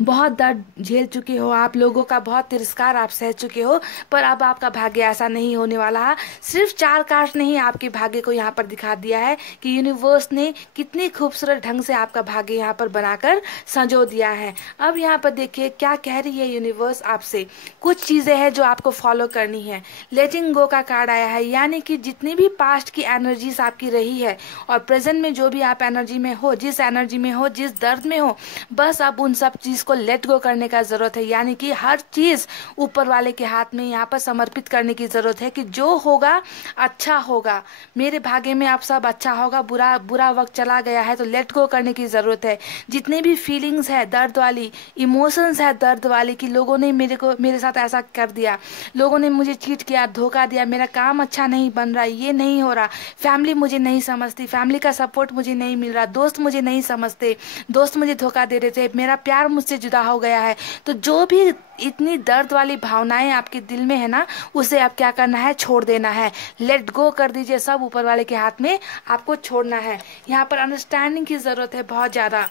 बहुत दर्द झेल चुके हो, आप लोगों का बहुत तिरस्कार आप सह चुके हो, पर अब आपका भाग्य ऐसा नहीं होने वाला है। सिर्फ 4 कार्ड नहीं आपके भाग्य को यहाँ पर दिखा दिया है कि यूनिवर्स ने कितनी खूबसूरत ढंग से आपका भाग्य यहाँ पर बनाकर संजो दिया है। अब यहाँ पर देखिए क्या कह रही है यूनिवर्स आपसे। कुछ चीजें हैं जो आपको फॉलो करनी है। लेटिंग गो का कार्ड आया है, यानी कि जितनी भी पास्ट की एनर्जीज आपकी रही है और प्रेजेंट में जो भी आप एनर्जी में हो, जिस एनर्जी में हो, जिस दर्द में हो, बस अब उन सब चीज को लेट गो करने का जरूरत है। यानी कि हर चीज ऊपर वाले के हाथ में यहाँ पर समर्पित करने की जरूरत है कि जो होगा अच्छा होगा। मेरे भाग्य में अब सब अच्छा होगा। बुरा वक्त चला गया है तो लेट गो करने की जरूरत है। जितने भी फीलिंग्स है दर्द वाली, इमोशंस है दर्द वाली कि लोगों ने मेरे साथ ऐसा कर दिया, लोगों ने मुझे चीट किया, धोखा दिया, मेरा काम अच्छा नहीं बन रहा, ये नहीं हो रहा, फैमिली मुझे नहीं समझती, फैमिली का सपोर्ट मुझे नहीं मिल रहा, दोस्त मुझे नहीं समझते, दोस्त मुझे धोखा दे रहे थे, मेरा प्यार मुझसे जुदा हो गया है। तो जो भी इतनी दर्द वाली भावनाएं आपके दिल में है ना, उसे आप क्या करना है, छोड़ देना है। लेट गो कर दीजिए, सब ऊपर वाले के हाथ में आपको छोड़ना है। यहाँ पर अंडरस्टैंडिंग की जरूरत है बहुत ज्यादा।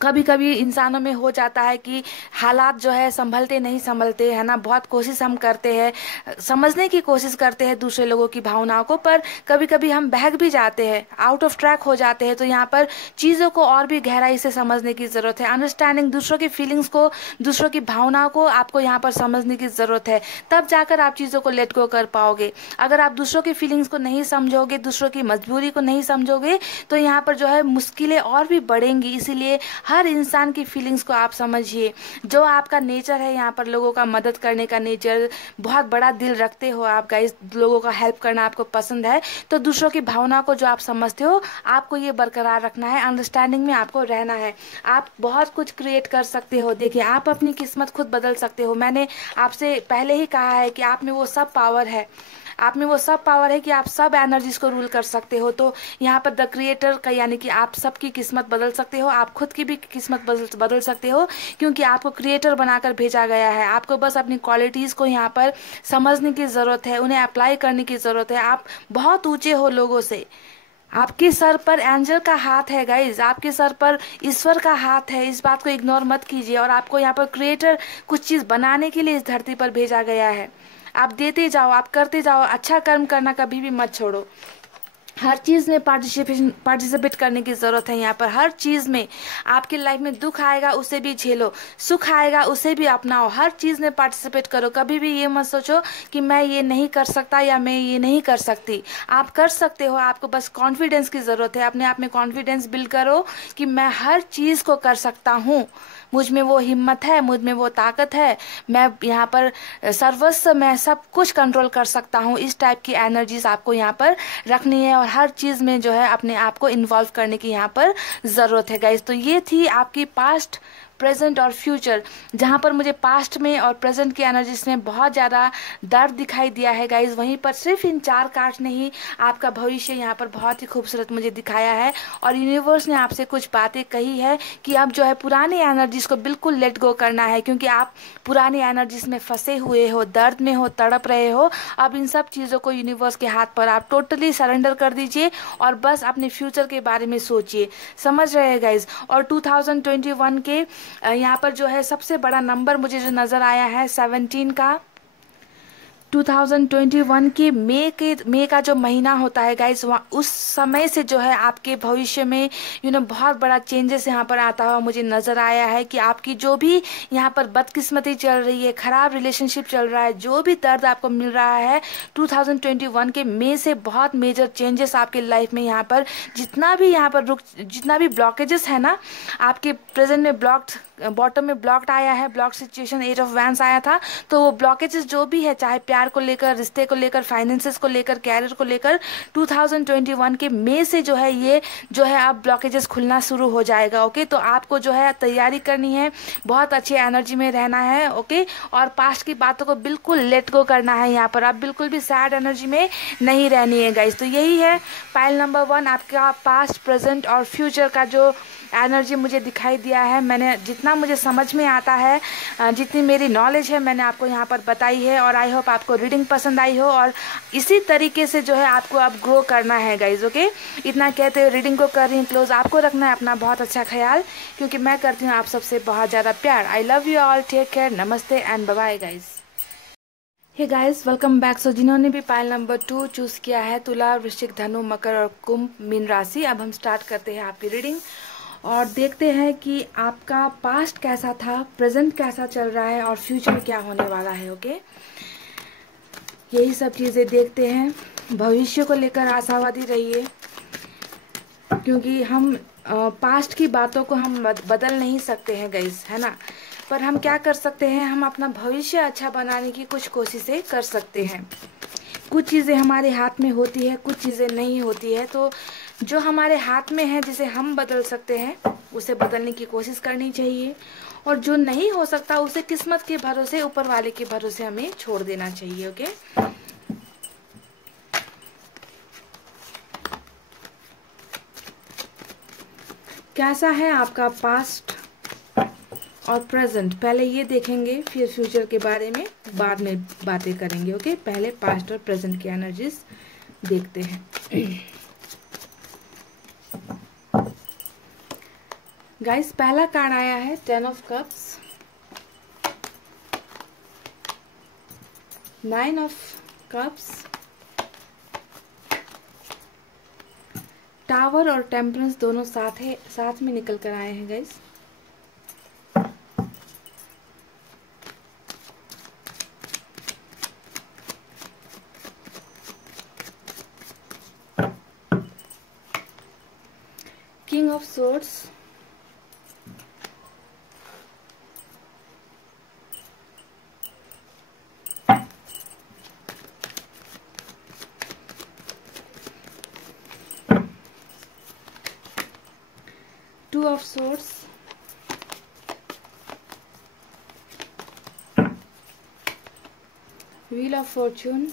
कभी कभी इंसानों में हो जाता है कि हालात जो है संभलते नहीं संभलते है ना। बहुत कोशिश हम करते हैं, समझने की कोशिश करते हैं दूसरे लोगों की भावनाओं को, पर कभी कभी हम बहक भी जाते हैं, आउट ऑफ ट्रैक हो जाते हैं। तो यहाँ पर चीज़ों को और भी गहराई से समझने की ज़रूरत है। अंडरस्टैंडिंग, दूसरों की फीलिंग्स को, दूसरों की भावनाओं को आपको यहाँ पर समझने की ज़रूरत है। तब जाकर आप चीज़ों को लेट गो कर पाओगे। अगर आप दूसरों की फीलिंग्स को नहीं समझोगे, दूसरों की मजबूरी को नहीं समझोगे, तो यहाँ पर जो है मुश्किलें और भी बढ़ेंगी। इसीलिए हर इंसान की फीलिंग्स को आप समझिए। जो आपका नेचर है यहाँ पर, लोगों का मदद करने का नेचर, बहुत बड़ा दिल रखते हो आप गाइस, लोगों का हेल्प करना आपको पसंद है, तो दूसरों की भावना को जो आप समझते हो, आपको ये बरकरार रखना है। अंडरस्टैंडिंग में आपको रहना है। आप बहुत कुछ क्रिएट कर सकते हो। देखिए, आप अपनी किस्मत खुद बदल सकते हो। मैंने आपसे पहले ही कहा है कि आप में वो सब पावर है, आप में वो सब पावर है कि आप सब एनर्जीज को रूल कर सकते हो। तो यहाँ पर द क्रिएटर का, यानी कि आप सबकी किस्मत बदल सकते हो, आप खुद की भी किस्मत बदल सकते हो, क्योंकि आपको क्रिएटर बनाकर भेजा गया है। आपको बस अपनी क्वालिटीज को यहाँ पर समझने की जरूरत है, उन्हें अप्लाई करने की जरूरत है। आप बहुत ऊंचे हो लोगों से, आपके सर पर एंजल का हाथ है गाइज, आपके सर पर ईश्वर का हाथ है। इस बात को इग्नोर मत कीजिए। और आपको यहाँ पर क्रिएटर कुछ चीज बनाने के लिए इस धरती पर भेजा गया है। आप देते जाओ, आप करते जाओ, अच्छा कर्म करना कभी भी मत छोड़ो। हर चीज़ में पार्टिसिपेट करने की ज़रूरत है। यहाँ पर हर चीज़ में आपकी लाइफ में दुख आएगा उसे भी झेलो, सुख आएगा उसे भी अपनाओ, हर चीज़ में पार्टिसिपेट करो। कभी भी ये मत सोचो कि मैं ये नहीं कर सकता या मैं ये नहीं कर सकती। आप कर सकते हो, आपको बस कॉन्फिडेंस की ज़रूरत है। अपने आप में कॉन्फिडेंस बिल्ड करो कि मैं हर चीज़ को कर सकता हूँ, मुझ में वो हिम्मत है, मुझ में वो ताकत है, मैं यहाँ पर सर्वस्व मैं सब कुछ कंट्रोल कर सकता हूँ। इस टाइप की एनर्जीज आपको यहाँ पर रखनी है और हर चीज़ में जो है अपने आप को इन्वॉल्व करने की यहाँ पर ज़रूरत है गाइज। तो ये थी आपकी पास्ट, प्रेजेंट और फ्यूचर, जहाँ पर मुझे पास्ट में और प्रेजेंट की एनर्जीज में बहुत ज़्यादा दर्द दिखाई दिया है गाइज, वहीं पर सिर्फ इन 4 कार्ड ने ही आपका भविष्य यहाँ पर बहुत ही खूबसूरत मुझे दिखाया है। और यूनिवर्स ने आपसे कुछ बातें कही है कि अब जो है पुरानी एनर्जीज को बिल्कुल लेट गो करना है, क्योंकि आप पुरानी एनर्जीज में फंसे हुए हो, दर्द में हो, तड़प रहे हो। अब इन सब चीज़ों को यूनिवर्स के हाथ पर आप टोटली सरेंडर कर दीजिए और बस अपने फ्यूचर के बारे में सोचिए। समझ रहे हैं गाइज। और 2021 के यहाँ पर जो है सबसे बड़ा नंबर मुझे जो नज़र आया है 17 का। 2021 के मई का जो महीना होता है गाइस, वहाँ उस समय से जो है आपके भविष्य में बहुत बड़ा चेंजेस यहाँ पर आता हुआ मुझे नज़र आया है कि आपकी जो भी यहाँ पर बदकिस्मती चल रही है, खराब रिलेशनशिप चल रहा है, जो भी दर्द आपको मिल रहा है, 2021 के मई से बहुत मेजर चेंजेस आपके लाइफ में यहाँ पर जितना भी ब्लॉकेजेस है ना, आपके प्रेजेंट में ब्लॉक्ड, बॉटम में ब्लॉक्ड आया है, ब्लॉक सिचुएशन, 8 ऑफ वैंस आया था, तो वो ब्लॉकेजेस जो भी है, चाहे प्यार को लेकर, रिश्ते को लेकर, फाइनेंसेस को लेकर, कैरियर को लेकर, 2021 के मई से जो है ये जो है अब ब्लॉकेजेस खुलना शुरू हो जाएगा। ओके, तो आपको जो है तैयारी करनी है, बहुत अच्छी एनर्जी में रहना है। ओके, और पास्ट की बातों को बिल्कुल लेट गो करना है। यहाँ पर आप बिल्कुल भी सैड एनर्जी में नहीं रहनी है गाइस। तो यही है पाइल नंबर 1, आपका पास्ट, प्रेजेंट और फ्यूचर का जो एनर्जी मुझे दिखाई दिया है। मैंने जितना मुझे समझ में आता है, जितनी मेरी नॉलेज है, मैंने आपको यहाँ पर बताई है। और आई होप आपको रीडिंग पसंद आई हो और इसी तरीके से जो है आपको अब ग्रो करना है गाइज। ओके, इतना कहते हुए रीडिंग को कर रही हूँ क्लोज। आपको रखना है अपना बहुत अच्छा ख्याल, क्योंकि मैं करती हूँ आप सबसे बहुत ज़्यादा प्यार। I love you all, take care, नमस्ते and bye bye guys. Hey guys, welcome back. So जिन्होंने भी पाइल नंबर 2 चूज किया है, तुला, वृश्चिक, धनु, मकर और कुंभ, मीन राशि, अब हम स्टार्ट करते हैं आपकी रीडिंग और देखते हैं कि आपका पास्ट कैसा था, प्रेजेंट कैसा चल रहा है और फ्यूचर क्या होने वाला है। ओके, यही सब चीज़ें देखते हैं। भविष्य को लेकर आशावादी रहिए, क्योंकि हम पास्ट की बातों को हम बदल नहीं सकते हैं गाइस, है ना। पर हम क्या कर सकते हैं, हम अपना भविष्य अच्छा बनाने की कुछ कोशिशें कर सकते हैं। कुछ चीज़ें हमारे हाथ में होती है, कुछ चीज़ें नहीं होती है। तो जो हमारे हाथ में है, जिसे हम बदल सकते हैं, उसे बदलने की कोशिश करनी चाहिए। और जो नहीं हो सकता, उसे किस्मत के भरोसे, ऊपर वाले के भरोसे हमें छोड़ देना चाहिए। ओके, कैसा है आपका पास्ट और प्रेजेंट, पहले ये देखेंगे, फिर फ्यूचर के बारे में बाद में बातें करेंगे। ओके, पहले पास्ट और प्रेजेंट की एनर्जीज देखते हैं। गाइस, पहला कार्ड आया है 10 of cups, 9 of cups, tower और टेम्परेंस दोनों साथ में निकल कर आए हैं guys. King of swords, two of swords, wheel of fortune,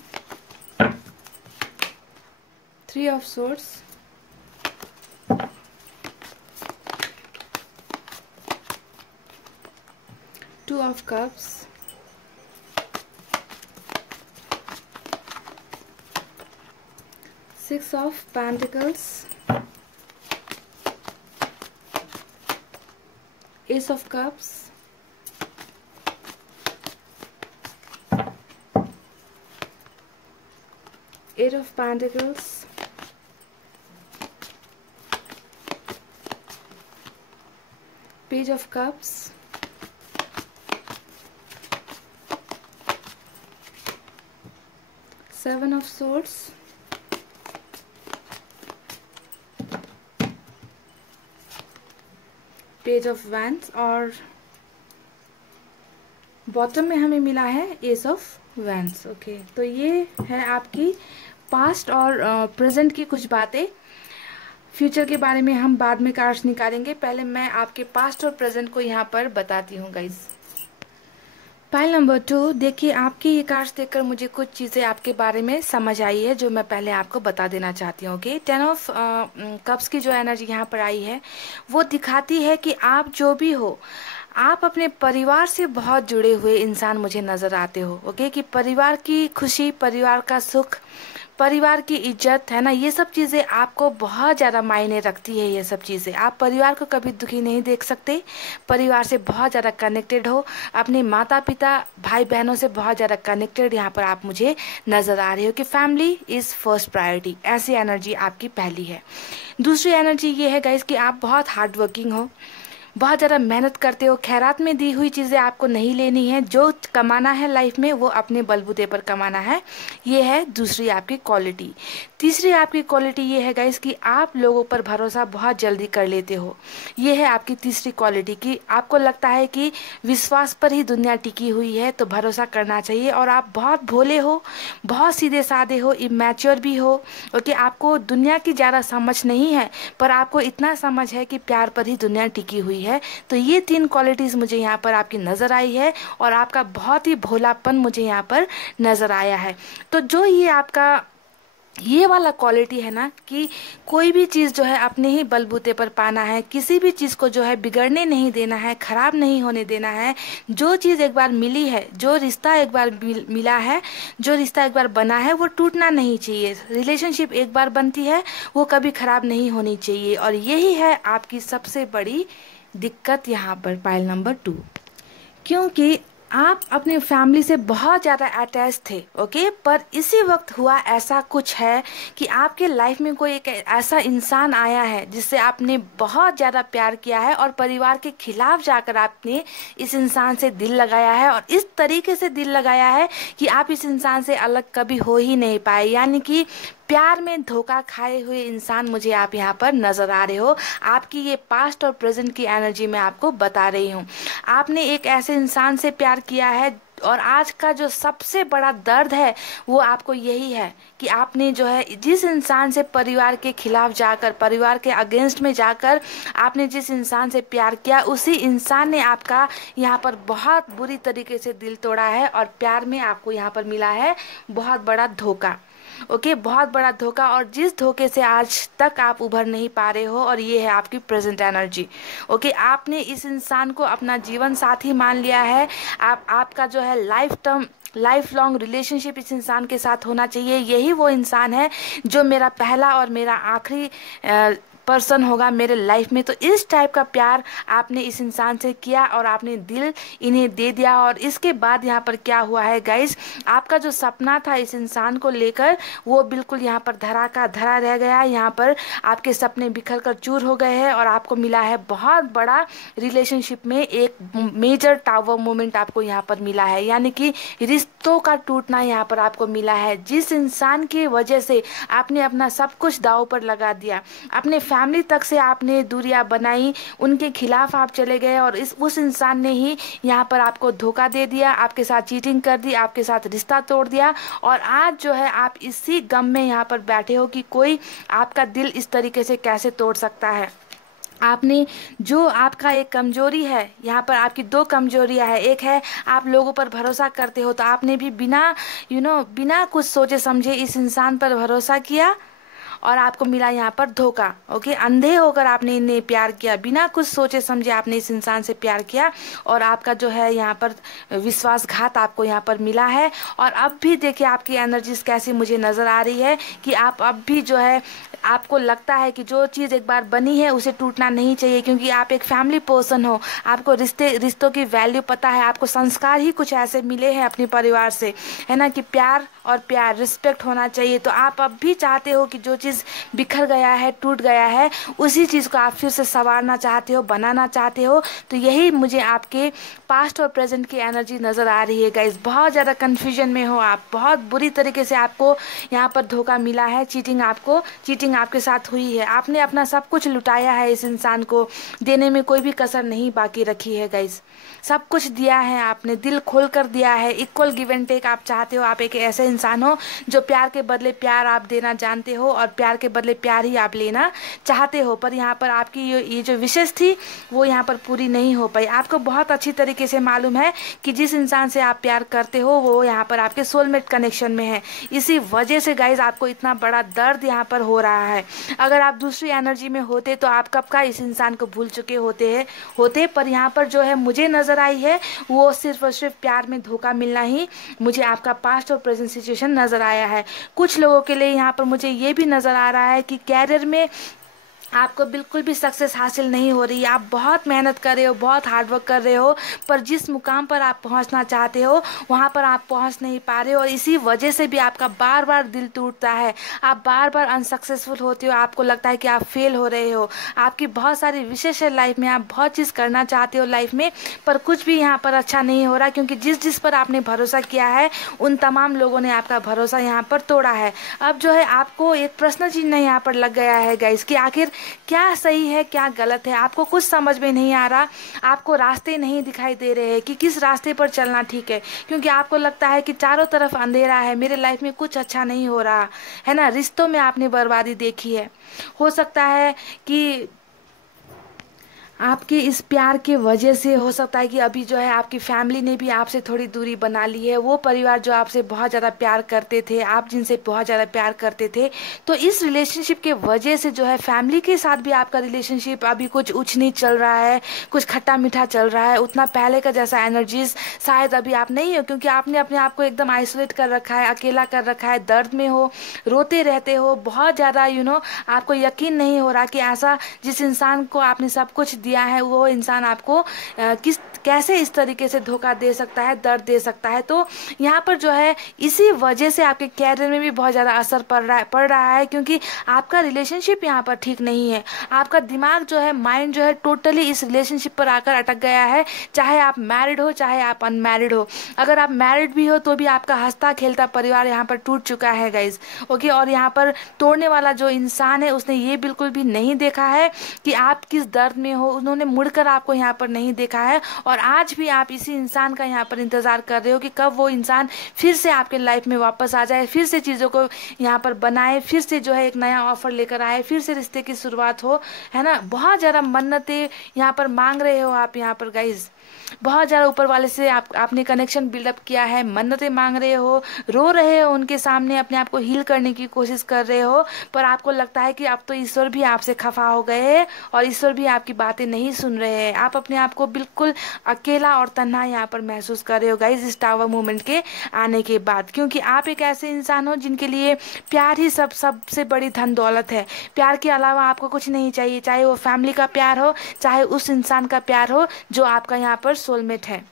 3 of swords, two of cups, six of pentacles, ace of cups, eight of pentacles, page of cups, seven of swords, page of wands और bottom में हमें मिला है S of wands. Okay, तो ये है आपकी past और प्रेजेंट की कुछ बातें। फ्यूचर के बारे में हम बाद में कार्ड्स निकालेंगे, पहले मैं आपके पास्ट और प्रेजेंट को यहाँ पर बताती हूँ गाइज। पाइल नंबर 2, देखिए आपके ये कार्ड्स देखकर मुझे कुछ चीज़ें आपके बारे में समझ आई है जो मैं पहले आपको बता देना चाहती हूँ। ओके, 10 ऑफ कप्स की जो एनर्जी यहाँ पर आई है वो दिखाती है कि आप जो भी हो, आप अपने परिवार से बहुत जुड़े हुए इंसान मुझे नज़र आते हो। ओके, कि परिवार की खुशी, परिवार का सुख, परिवार की इज्जत है ना, ये सब चीज़ें आपको बहुत ज़्यादा मायने रखती है। ये सब चीज़ें आप परिवार को कभी दुखी नहीं देख सकते, परिवार से बहुत ज़्यादा कनेक्टेड हो, अपने माता पिता भाई बहनों से बहुत ज़्यादा कनेक्टेड यहाँ पर आप मुझे नज़र आ रहे हो कि फैमिली इज़ फर्स्ट प्रायोरिटी। ऐसी एनर्जी आपकी पहली है। दूसरी एनर्जी ये है गाइस कि आप बहुत हार्ड वर्किंग हो, बहुत ज़्यादा मेहनत करते हो, खैरात में दी हुई चीज़ें आपको नहीं लेनी है, जो कमाना है लाइफ में वो अपने बलबूते पर कमाना है। ये है दूसरी आपकी क्वालिटी। तीसरी आपकी क्वालिटी ये है गाइस कि आप लोगों पर भरोसा बहुत जल्दी कर लेते हो। ये है आपकी तीसरी क्वालिटी कि आपको लगता है कि विश्वास पर ही दुनिया टिकी हुई है, तो भरोसा करना चाहिए। और आप बहुत भोले हो, बहुत सीधे साधे हो, इमैच्योर भी हो। ओके, आपको दुनिया की ज़्यादा समझ नहीं है, पर आपको इतना समझ है कि प्यार पर ही दुनिया टिकी हुई है। तो ये 3 क्वालिटीज़ मुझे यहाँ पर आपकी नज़र आई है और आपका बहुत ही भोलापन मुझे यहाँ पर नज़र आया है। तो जो ये आपका ये वाला क्वालिटी है ना कि कोई भी चीज़ जो है अपने ही बलबूते पर पाना है, किसी भी चीज़ को जो है बिगड़ने नहीं देना है, ख़राब नहीं होने देना है। जो चीज़ एक बार मिली है, जो रिश्ता एक बार मिला है, जो रिश्ता एक बार बना है, वो टूटना नहीं चाहिए। रिलेशनशिप एक बार बनती है वो कभी ख़राब नहीं होनी चाहिए। और यही है आपकी सबसे बड़ी दिक्कत यहाँ पर पाइल नंबर 2, क्योंकि आप अपने फैमिली से बहुत ज़्यादा अटैच थे। ओके, पर इसी वक्त हुआ ऐसा कुछ है कि आपके लाइफ में कोई एक ऐसा इंसान आया है जिससे आपने बहुत ज़्यादा प्यार किया है और परिवार के खिलाफ जाकर आपने इस इंसान से दिल लगाया है, और इस तरीके से दिल लगाया है कि आप इस इंसान से अलग कभी हो ही नहीं पाए। यानी कि प्यार में धोखा खाए हुए इंसान मुझे आप यहाँ पर नजर आ रहे हो। आपकी ये पास्ट और प्रेजेंट की एनर्जी मैं आपको बता रही हूँ। आपने एक ऐसे इंसान से प्यार किया है और आज का जो सबसे बड़ा दर्द है वो आपको यही है कि आपने जो है जिस इंसान से परिवार के खिलाफ जाकर, परिवार के अगेंस्ट में जाकर आपने जिस इंसान से प्यार किया, उसी इंसान ने आपका यहाँ पर बहुत बुरी तरीके से दिल तोड़ा है और प्यार में आपको यहाँ पर मिला है बहुत बड़ा धोखा। ओके, बहुत बड़ा धोखा, और जिस धोखे से आज तक आप उभर नहीं पा रहे हो, और ये है आपकी प्रेजेंट एनर्जी। ओके, आपने इस इंसान को अपना जीवन साथी मान लिया है। आपका जो है लाइफ लॉन्ग रिलेशनशिप इस इंसान के साथ होना चाहिए। यही वो इंसान है जो मेरा पहला और मेरा आखिरी पर्सन होगा मेरे लाइफ में। तो इस टाइप का प्यार आपने इस इंसान से किया और आपने दिल इन्हें दे दिया। और इसके बाद यहाँ पर क्या हुआ है गाइज, आपका जो सपना था इस इंसान को लेकर वो बिल्कुल यहाँ पर धरा का धरा रह गया। यहाँ पर आपके सपने बिखर कर चूर हो गए हैं और आपको मिला है बहुत बड़ा रिलेशनशिप में एक मेजर टावर मोमेंट आपको यहाँ पर मिला है। यानी कि रिश्तों का टूटना यहाँ पर आपको मिला है। जिस इंसान की वजह से आपने अपना सब कुछ दांव पर लगा दिया, अपने फैमिली तक से आपने दूरियां बनाई, उनके खिलाफ आप चले गए और उस इंसान ने ही यहाँ पर आपको धोखा दे दिया, आपके साथ चीटिंग कर दी, आपके साथ रिश्ता तोड़ दिया। और आज जो है आप इसी गम में यहाँ पर बैठे हो कि कोई आपका दिल इस तरीके से कैसे तोड़ सकता है। आपने जो आपका एक कमजोरी है, यहाँ पर आपकी 2 कमजोरियाँ है। एक है आप लोगों पर भरोसा करते हो, तो आपने भी बिना बिना कुछ सोचे समझे इस इंसान पर भरोसा किया और आपको मिला यहाँ पर धोखा। ओके, अंधे होकर आपने इन्हें प्यार किया, बिना कुछ सोचे समझे आपने इस इंसान से प्यार किया और आपका जो है यहाँ पर विश्वासघात आपको यहाँ पर मिला है। और अब भी देखिए आपकी एनर्जीज कैसी मुझे नज़र आ रही है कि आप अब भी जो है आपको लगता है कि जो चीज़ एक बार बनी है उसे टूटना नहीं चाहिए, क्योंकि आप एक फैमिली पर्सन हो, आपको रिश्तों की वैल्यू पता है, आपको संस्कार ही कुछ ऐसे मिले हैं अपने परिवार से, है ना, कि प्यार और रिस्पेक्ट होना चाहिए। तो आप अब भी चाहते हो कि जो चीज़ चीज़ बिखर गया है, टूट गया है, उसी चीज़ को आप फिर से संवारना चाहते हो, बनाना चाहते हो। तो यही मुझे आपके पास्ट और प्रेजेंट की एनर्जी नज़र आ रही है गाइज। बहुत ज़्यादा कन्फ्यूजन में हो आप, बहुत बुरी तरीके से आपको यहाँ पर धोखा मिला है, चीटिंग आपके साथ हुई है। आपने अपना सब कुछ लुटाया है इस इंसान को, देने में कोई भी कसर नहीं बाकी रखी है गाइज। सब कुछ दिया है आपने, दिल खोल कर दिया है, इक्वल गिव एंड टेक आप चाहते हो। आप एक ऐसे इंसान हो जो प्यार के बदले प्यार आप देना जानते हो और प्यार के बदले प्यार ही आप लेना चाहते हो। पर यहाँ पर आपकी ये जो विशेष थी वो यहाँ पर पूरी नहीं हो पाई। आपको बहुत अच्छी तरीके से मालूम है कि जिस इंसान से आप प्यार करते हो वो यहाँ पर आपके सोलमेट कनेक्शन में है। इसी वजह से गाइज आपको इतना बड़ा दर्द यहाँ पर हो रहा है। अगर आप दूसरी एनर्जी में होते तो आप कब का इस इंसान को भूल चुके होते। पर यहाँ पर जो है मुझे नज़र आई है वो सिर्फ और सिर्फ प्यार में धोखा मिलना ही मुझे आपका पास्ट और प्रेजेंट सिचुएशन नज़र आया है। कुछ लोगों के लिए यहाँ पर मुझे ये भी नज़र आ रहा है कि कैरियर में आपको बिल्कुल भी सक्सेस हासिल नहीं हो रही। आप बहुत मेहनत कर रहे हो, बहुत हार्डवर्क कर रहे हो, पर जिस मुकाम पर आप पहुंचना चाहते हो वहां पर आप पहुंच नहीं पा रहे हो और इसी वजह से भी आपका बार बार दिल टूटता है। आप बार बार अनसक्सेसफुल होते हो, आपको लगता है कि आप फेल हो रहे हो। आपकी बहुत सारी विशेष है लाइफ में, आप बहुत चीज़ करना चाहते हो लाइफ में, पर कुछ भी यहाँ पर अच्छा नहीं हो रहा, क्योंकि जिस पर आपने भरोसा किया है उन तमाम लोगों ने आपका भरोसा यहाँ पर तोड़ा है। अब जो है आपको एक प्रश्न चिन्ह यहाँ पर लग गया है गाइस कि आखिर क्या सही है क्या गलत है। आपको कुछ समझ में नहीं आ रहा, आपको रास्ते नहीं दिखाई दे रहे हैं कि किस रास्ते पर चलना ठीक है, क्योंकि आपको लगता है कि चारों तरफ अंधेरा है, मेरे लाइफ में कुछ अच्छा नहीं हो रहा है ना। रिश्तों में आपने बर्बादी देखी है, हो सकता है कि आपके इस प्यार के वजह से हो सकता है कि अभी जो है आपकी फैमिली ने भी आपसे थोड़ी दूरी बना ली है। वो परिवार जो आपसे बहुत ज़्यादा प्यार करते थे, आप जिनसे बहुत ज़्यादा प्यार करते थे, तो इस रिलेशनशिप के वजह से जो है फैमिली के साथ भी आपका रिलेशनशिप अभी कुछ ऊंच नीच चल रहा है, कुछ खट्टा मीठा चल रहा है। उतना पहले का जैसा एनर्जीज शायद अभी आप नहीं हो, क्योंकि आपने अपने आप को एकदम आइसोलेट कर रखा है, अकेला कर रखा है, दर्द में हो, रोते रहते हो बहुत ज़्यादा। आपको यकीन नहीं हो रहा कि ऐसा जिस इंसान को आपने सब कुछ दिया है वो इंसान आपको कैसे इस तरीके से धोखा दे सकता है, दर्द दे सकता है। तो यहाँ पर जो है इसी वजह से आपके कैरियर में भी बहुत ज़्यादा असर पड़ रहा है, क्योंकि आपका रिलेशनशिप यहाँ पर ठीक नहीं है। आपका दिमाग जो है, माइंड जो है, टोटली इस रिलेशनशिप पर आकर अटक गया है। चाहे आप मैरिड हो, चाहे आप अनमैरिड हो। अगर आप मैरिड भी हो तो भी आपका हंसता खेलता परिवार यहाँ पर टूट चुका है गाइज, ओके। और यहाँ पर तोड़ने वाला जो इंसान है उसने ये बिल्कुल भी नहीं देखा है कि आप किस दर्द में हो, उन्होंने मुड़कर आपको यहाँ पर नहीं देखा है। और आज भी आप इसी इंसान का यहाँ पर इंतजार कर रहे हो कि कब वो इंसान फिर से आपके लाइफ में वापस आ जाए, फिर से चीज़ों को यहाँ पर बनाए, फिर से जो है एक नया ऑफर लेकर आए, फिर से रिश्ते की शुरुआत हो, है ना। बहुत ज़्यादा मन्नतें यहाँ पर मांग रहे हो आप यहाँ पर गाइज, बहुत ज़्यादा ऊपर वाले से आपने कनेक्शन बिल्डअप किया है, मन्नतें मांग रहे हो, रो रहे हो उनके सामने, अपने आप को हील करने की कोशिश कर रहे हो। पर आपको लगता है कि अब तो ईश्वर भी आपसे खफा हो गए हैं और ईश्वर भी आपकी बातें नहीं सुन रहे हैं। आप अपने आप को बिल्कुल अकेला और तन्हा यहाँ पर महसूस कर रहे हो गाइज इस टावर मूवमेंट के आने के बाद, क्योंकि आप एक ऐसे इंसान हो जिनके लिए प्यार ही सबसे बड़ी धन दौलत है। प्यार के अलावा आपको कुछ नहीं चाहिए, चाहे वो फैमिली का प्यार हो, चाहे उस इंसान का प्यार हो जो आपका यहाँ पर सोलमेट है,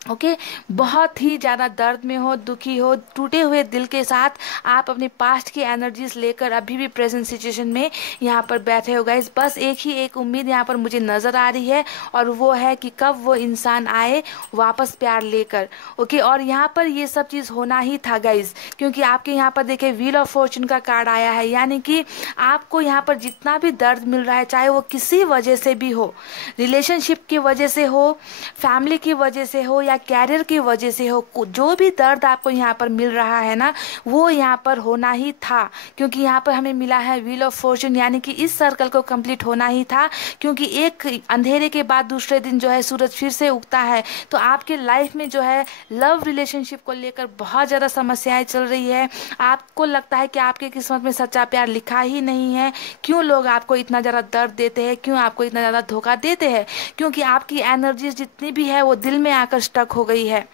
ओके। बहुत ही ज़्यादा दर्द में हो, दुखी हो, टूटे हुए दिल के साथ आप अपने पास्ट की एनर्जीज लेकर अभी भी प्रेजेंट सिचुएशन में यहाँ पर बैठे हो गाइज। बस एक उम्मीद यहाँ पर मुझे नज़र आ रही है और वो है कि कब वो इंसान आए वापस प्यार लेकर, ओके। और यहाँ पर ये सब चीज़ होना ही था गाइज, क्योंकि आपके यहाँ पर देखिए व्हील ऑफ फॉर्चून का कार्ड आया है, यानी कि आपको यहाँ पर जितना भी दर्द मिल रहा है, चाहे वो किसी वजह से भी हो, रिलेशनशिप की वजह से हो, फैमिली की वजह से हो, कैरियर की वजह से हो, जो भी दर्द आपको यहाँ पर मिल रहा है ना, वो यहाँ पर होना ही था, क्योंकि यहाँ पर हमें मिला है व्हील ऑफ फॉर्चून, यानी कि इस सर्कल को कंप्लीट होना ही था। क्योंकि एक अंधेरे के बाद दूसरे दिन जो है सूरज फिर से उगता है। तो आपके लाइफ में जो है लव रिलेशनशिप को लेकर बहुत ज़्यादा समस्याएं चल रही है। आपको लगता है कि आपके किस्मत में सच्चा प्यार लिखा ही नहीं है। क्यों लोग आपको इतना ज़्यादा दर्द देते हैं, क्यों आपको इतना ज़्यादा धोखा देते हैं? क्योंकि आपकी एनर्जीज जितनी भी है वो दिल में आकर स्टक स्टक हो गई है,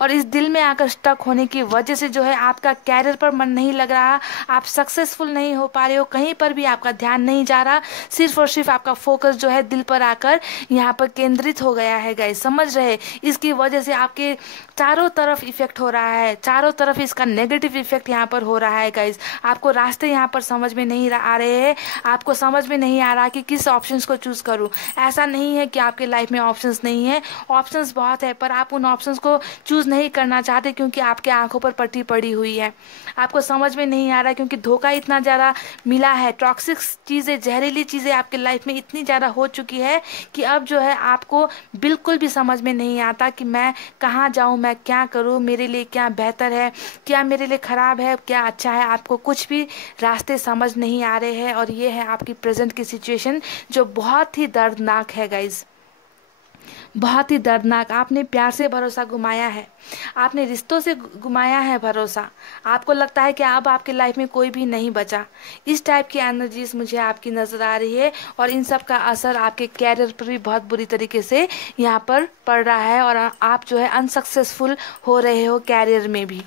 और इस दिल में आकर स्टक होने की वजह से जो है आपका कैरियर पर मन नहीं लग रहा, आप सक्सेसफुल नहीं हो पा रहे हो, कहीं पर भी आपका ध्यान नहीं जा रहा, सिर्फ और सिर्फ आपका फोकस जो है दिल पर आकर यहाँ पर केंद्रित हो गया है गाइस, समझ रहे। इसकी वजह से आपके चारों तरफ इफेक्ट हो रहा है, चारों तरफ इसका नेगेटिव इफेक्ट यहाँ पर हो रहा है गाइस। आपको रास्ते यहाँ पर समझ में नहीं आ रहे हैं, आपको समझ में नहीं आ रहा कि किस ऑप्शंस को चूज करूँ। ऐसा नहीं है कि आपके लाइफ में ऑप्शंस नहीं है, ऑप्शंस बहुत है, पर आप उन ऑप्शंस को चूज नहीं करना चाहते क्योंकि आपके आंखों पर पट्टी पड़ी हुई है। आपको समझ में नहीं आ रहा क्योंकि धोखा इतना ज़्यादा मिला है, टॉक्सिक चीज़ें, जहरीली चीज़ें आपके लाइफ में इतनी ज़्यादा हो चुकी है कि अब जो है आपको बिल्कुल भी समझ में नहीं आता कि मैं कहाँ जाऊँ, मैं क्या करूँ, मेरे लिए क्या बेहतर है, क्या मेरे लिए ख़राब है, क्या अच्छा है। आपको कुछ भी रास्ते समझ नहीं आ रहे हैं, और ये है आपकी प्रेजेंट की सिचुएशन जो बहुत ही दर्दनाक है गाइज, बहुत ही दर्दनाक। आपने प्यार से भरोसा घुमाया है, आपने रिश्तों से घुमाया है भरोसा, आपको लगता है कि अब आपके लाइफ में कोई भी नहीं बचा। इस टाइप की एनर्जीज मुझे आपकी नज़र आ रही है, और इन सब का असर आपके कैरियर पर भी बहुत बुरी तरीके से यहाँ पर पड़ रहा है, और आप जो है अनसक्सेसफुल हो रहे हो कैरियर में भी,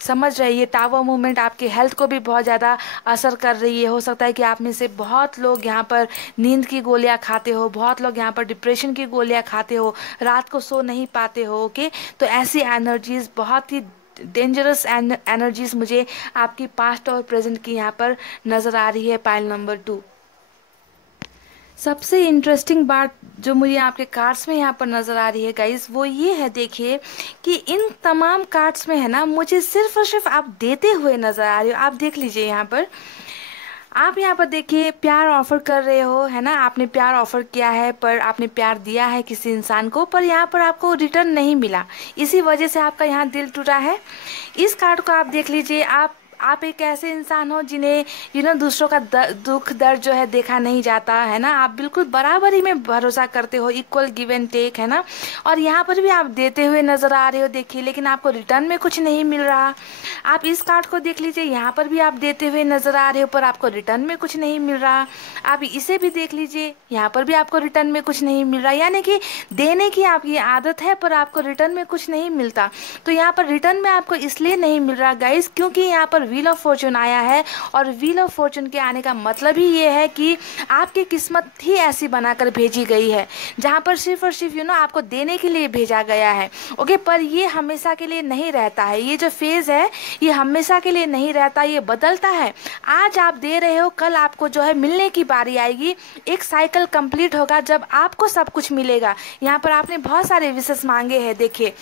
समझ रहे। ये टावर मूवमेंट आपकी हेल्थ को भी बहुत ज़्यादा असर कर रही है। हो सकता है कि आप में से बहुत लोग यहाँ पर नींद की गोलियाँ खाते हो, बहुत लोग यहाँ पर डिप्रेशन की गोलियाँ खाते हो, रात को सो नहीं पाते हो। ओके, तो ऐसी एनर्जीज, बहुत ही डेंजरस एनर्जीज मुझे आपकी पास्ट और प्रेजेंट की यहाँ पर नज़र आ रही है। पाइल नंबर 2, सबसे इंटरेस्टिंग बात जो मुझे आपके कार्ड्स में यहाँ पर नज़र आ रही है गाइस, वो ये है, देखिए कि इन तमाम कार्ड्स में है ना, मुझे सिर्फ और सिर्फ आप देते हुए नज़र आ रहे हो। आप देख लीजिए यहाँ पर, आप यहाँ पर देखिए प्यार ऑफर कर रहे हो, है ना, आपने प्यार ऑफर किया है, पर आपने प्यार दिया है किसी इंसान को, पर यहाँ पर आपको रिटर्न नहीं मिला, इसी वजह से आपका यहाँ दिल टूटा है। इस कार्ड को आप देख लीजिए, आप एक ऐसे इंसान हो जिन्हें दूसरों का दुख दर्द जो है देखा नहीं जाता, है ना, आप बिल्कुल बराबरी में भरोसा करते हो, इक्वल गिव एंड टेक, है ना, और यहाँ पर भी आप देते हुए नजर आ रहे हो, देखिए, लेकिन आपको रिटर्न में कुछ नहीं मिल रहा। आप इस कार्ड को देख लीजिए, यहाँ पर भी आप देते हुए नजर आ रहे हो, पर आपको रिटर्न में कुछ नहीं मिल रहा। आप इसे भी देख लीजिए, यहाँ पर भी आपको रिटर्न में कुछ नहीं मिल रहा, यानी कि देने की आपकी आदत है पर आपको रिटर्न में कुछ नहीं मिलता। तो यहाँ पर रिटर्न में आपको इसलिए नहीं मिल रहा गाइस क्योंकि यहाँ पर व्हील ऑफ फॉर्चून आया है, और व्हील ऑफ फॉर्चून के आने का मतलब ही ये है कि आपकी किस्मत ही ऐसी बनाकर भेजी गई है जहाँ पर सिर्फ और सिर्फ आपको देने के लिए भेजा गया है। ओके, पर ये हमेशा के लिए नहीं रहता है, ये जो फेज है ये हमेशा के लिए नहीं रहता, ये बदलता है। आज आप दे रहे हो, कल आपको जो है मिलने की बारी आएगी, एक साइकिल कंप्लीट होगा जब आपको सब कुछ मिलेगा। यहाँ पर आपने बहुत सारे विशेष मांगे हैं, देखिए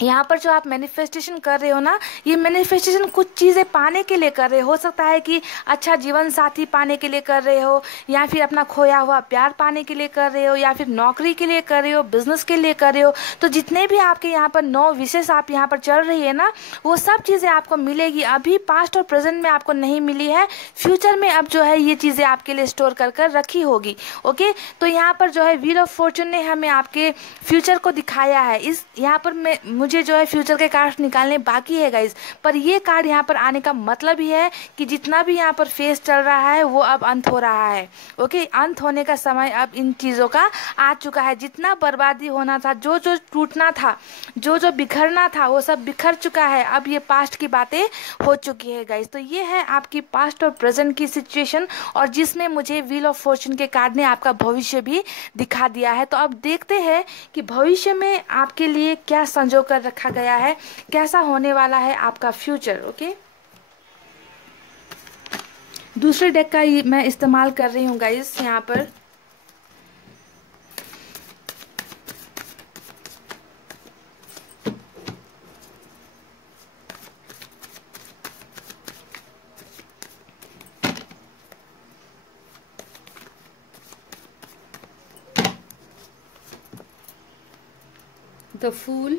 यहाँ पर जो आप मैनिफेस्टेशन कर रहे हो ना, ये मैनिफेस्टेशन कुछ चीज़ें पाने के लिए कर रहे हो सकता है कि अच्छा जीवन साथी पाने के लिए कर रहे हो, या फिर अपना खोया हुआ प्यार पाने के लिए कर रहे हो, या फिर नौकरी के लिए कर रहे हो, बिजनेस के लिए कर रहे हो। तो जितने भी आपके यहाँ पर 9 विशेष आप यहाँ पर चल रही है ना, वो सब चीज़ें आपको मिलेगी। अभी पास्ट और प्रेजेंट में आपको नहीं मिली है, फ्यूचर में अब जो है ये चीज़ें आपके लिए स्टोर कर कर रखी होगी। ओके, तो यहाँ पर जो है व्हील ऑफ फॉर्चून ने हमें आपके फ्यूचर को दिखाया है। इस यहाँ पर मुझे जो है फ्यूचर के कार्ड निकालने बाकी है गाइज, पर ये कार्ड यहाँ पर आने का मतलब ही है कि जितना भी यहाँ पर फेज चल रहा है वो अब अंत हो रहा है। ओके, अंत होने का समय अब इन चीज़ों का आ चुका है। जितना बर्बादी होना था, जो जो टूटना था, जो जो बिखरना था, वो सब बिखर चुका है। अब ये पास्ट की बातें हो चुकी है गाइज। तो ये है आपकी पास्ट और प्रेजेंट की सिचुएशन, और जिसमें मुझे व्हील ऑफ फॉर्चून के कार्ड ने आपका भविष्य भी दिखा दिया है। तो अब देखते हैं कि भविष्य में आपके लिए क्या संजो कर रखा गया है, कैसा होने वाला है आपका फ्यूचर। ओके, दूसरे डेक का मैं इस्तेमाल कर रही हूँ गाइस यहाँ पर। द फूल,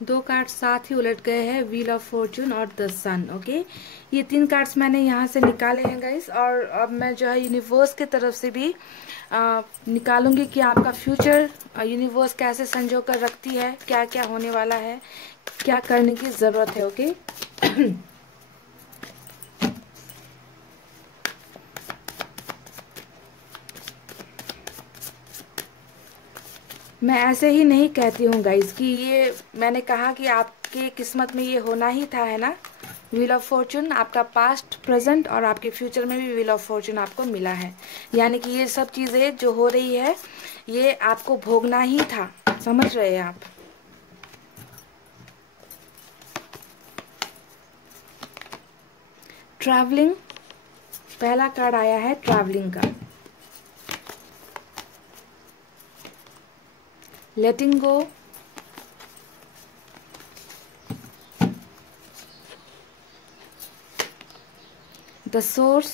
दो कार्ड साथ ही उलट गए हैं, व्हील ऑफ फॉर्चून और द सन। ओके, ये 3 कार्ड्स मैंने यहाँ से निकाले हैं गाइस, और अब मैं जो है यूनिवर्स की तरफ से भी निकालूंगी कि आपका फ्यूचर यूनिवर्स कैसे संजो कर रखती है, क्या क्या होने वाला है, क्या करने की ज़रूरत है। ओके मैं ऐसे ही नहीं कहती हूँ गाइस कि ये मैंने कहा कि आपके किस्मत में ये होना ही था, है ना। व्हील ऑफ फॉर्चून आपका पास्ट, प्रेजेंट और आपके फ्यूचर में भी व्हील ऑफ फॉर्चून आपको मिला है। यानी कि ये सब चीज़ें जो हो रही है ये आपको भोगना ही था, समझ रहे हैं आप। ट्रैवलिंग, पहला कार्ड आया है ट्रैवलिंग का। Letting go, the source,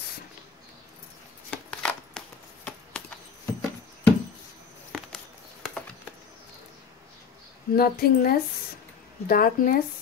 nothingness, darkness,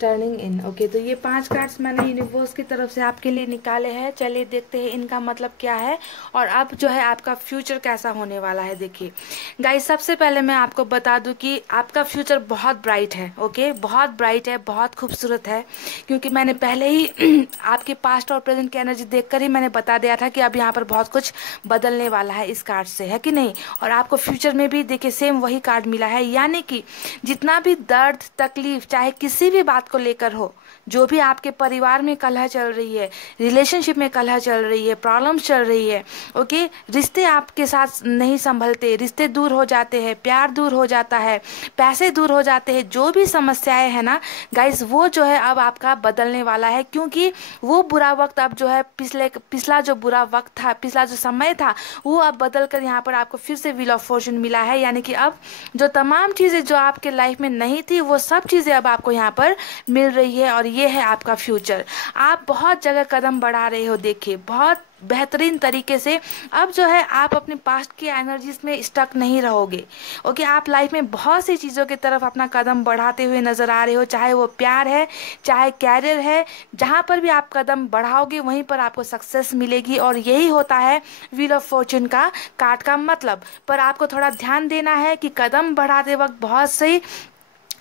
turning in. Okay, तो ये 5 कार्ड्स मैंने यूनिवर्स की तरफ से आपके लिए निकाले हैं। चलिए देखते हैं इनका मतलब क्या है और अब जो है आपका फ्यूचर कैसा होने वाला है। देखिए गाइस, सबसे पहले मैं आपको बता दूं कि आपका फ्यूचर बहुत ब्राइट है। ओके, बहुत ब्राइट है, बहुत खूबसूरत है, क्योंकि मैंने पहले ही आपके पास्ट और प्रेजेंट की एनर्जी देखकर ही मैंने बता दिया था कि अब यहाँ पर बहुत कुछ बदलने वाला है इस कार्ड से, है कि नहीं। और आपको फ्यूचर में भी देखिए सेम वही कार्ड मिला है, यानी कि जितना भी दर्द तकलीफ चाहे किसी भी बात को लेकर हो, जो भी आपके परिवार में कलह चल रही है, रिलेशनशिप में कलह चल रही है, प्रॉब्लम्स चल रही है, ओके, रिश्ते आपके साथ नहीं संभलते, रिश्ते दूर हो जाते हैं, प्यार दूर हो जाता है, पैसे दूर हो जाते हैं, जो भी समस्याएं हैं ना गाइस, वो जो है अब आपका बदलने वाला है। क्योंकि वो बुरा वक्त अब जो है पिछला जो बुरा वक्त था, पिछला जो समय था, वो अब बदल कर यहाँ पर आपको फिर से व्हील ऑफ फॉर्चून मिला है। यानी कि अब जो तमाम चीज़ें जो आपके लाइफ में नहीं थी, वो सब चीज़ें अब आपको यहाँ पर मिल रही है और ये है आपका फ्यूचर। आप बहुत जगह कदम बढ़ा रहे हो, देखिए बहुत बेहतरीन तरीके से। अब जो है आप अपने पास्ट की एनर्जीज में स्टक नहीं रहोगे। ओके, आप लाइफ में बहुत सी चीज़ों की तरफ अपना कदम बढ़ाते हुए नजर आ रहे हो, चाहे वो प्यार है, चाहे कैरियर है। जहाँ पर भी आप कदम बढ़ाओगे वहीं पर आपको सक्सेस मिलेगी और यही होता है व्हील ऑफ फॉर्चून का कार्ड का मतलब। पर आपको थोड़ा ध्यान देना है कि कदम बढ़ाते वक्त बहुत सही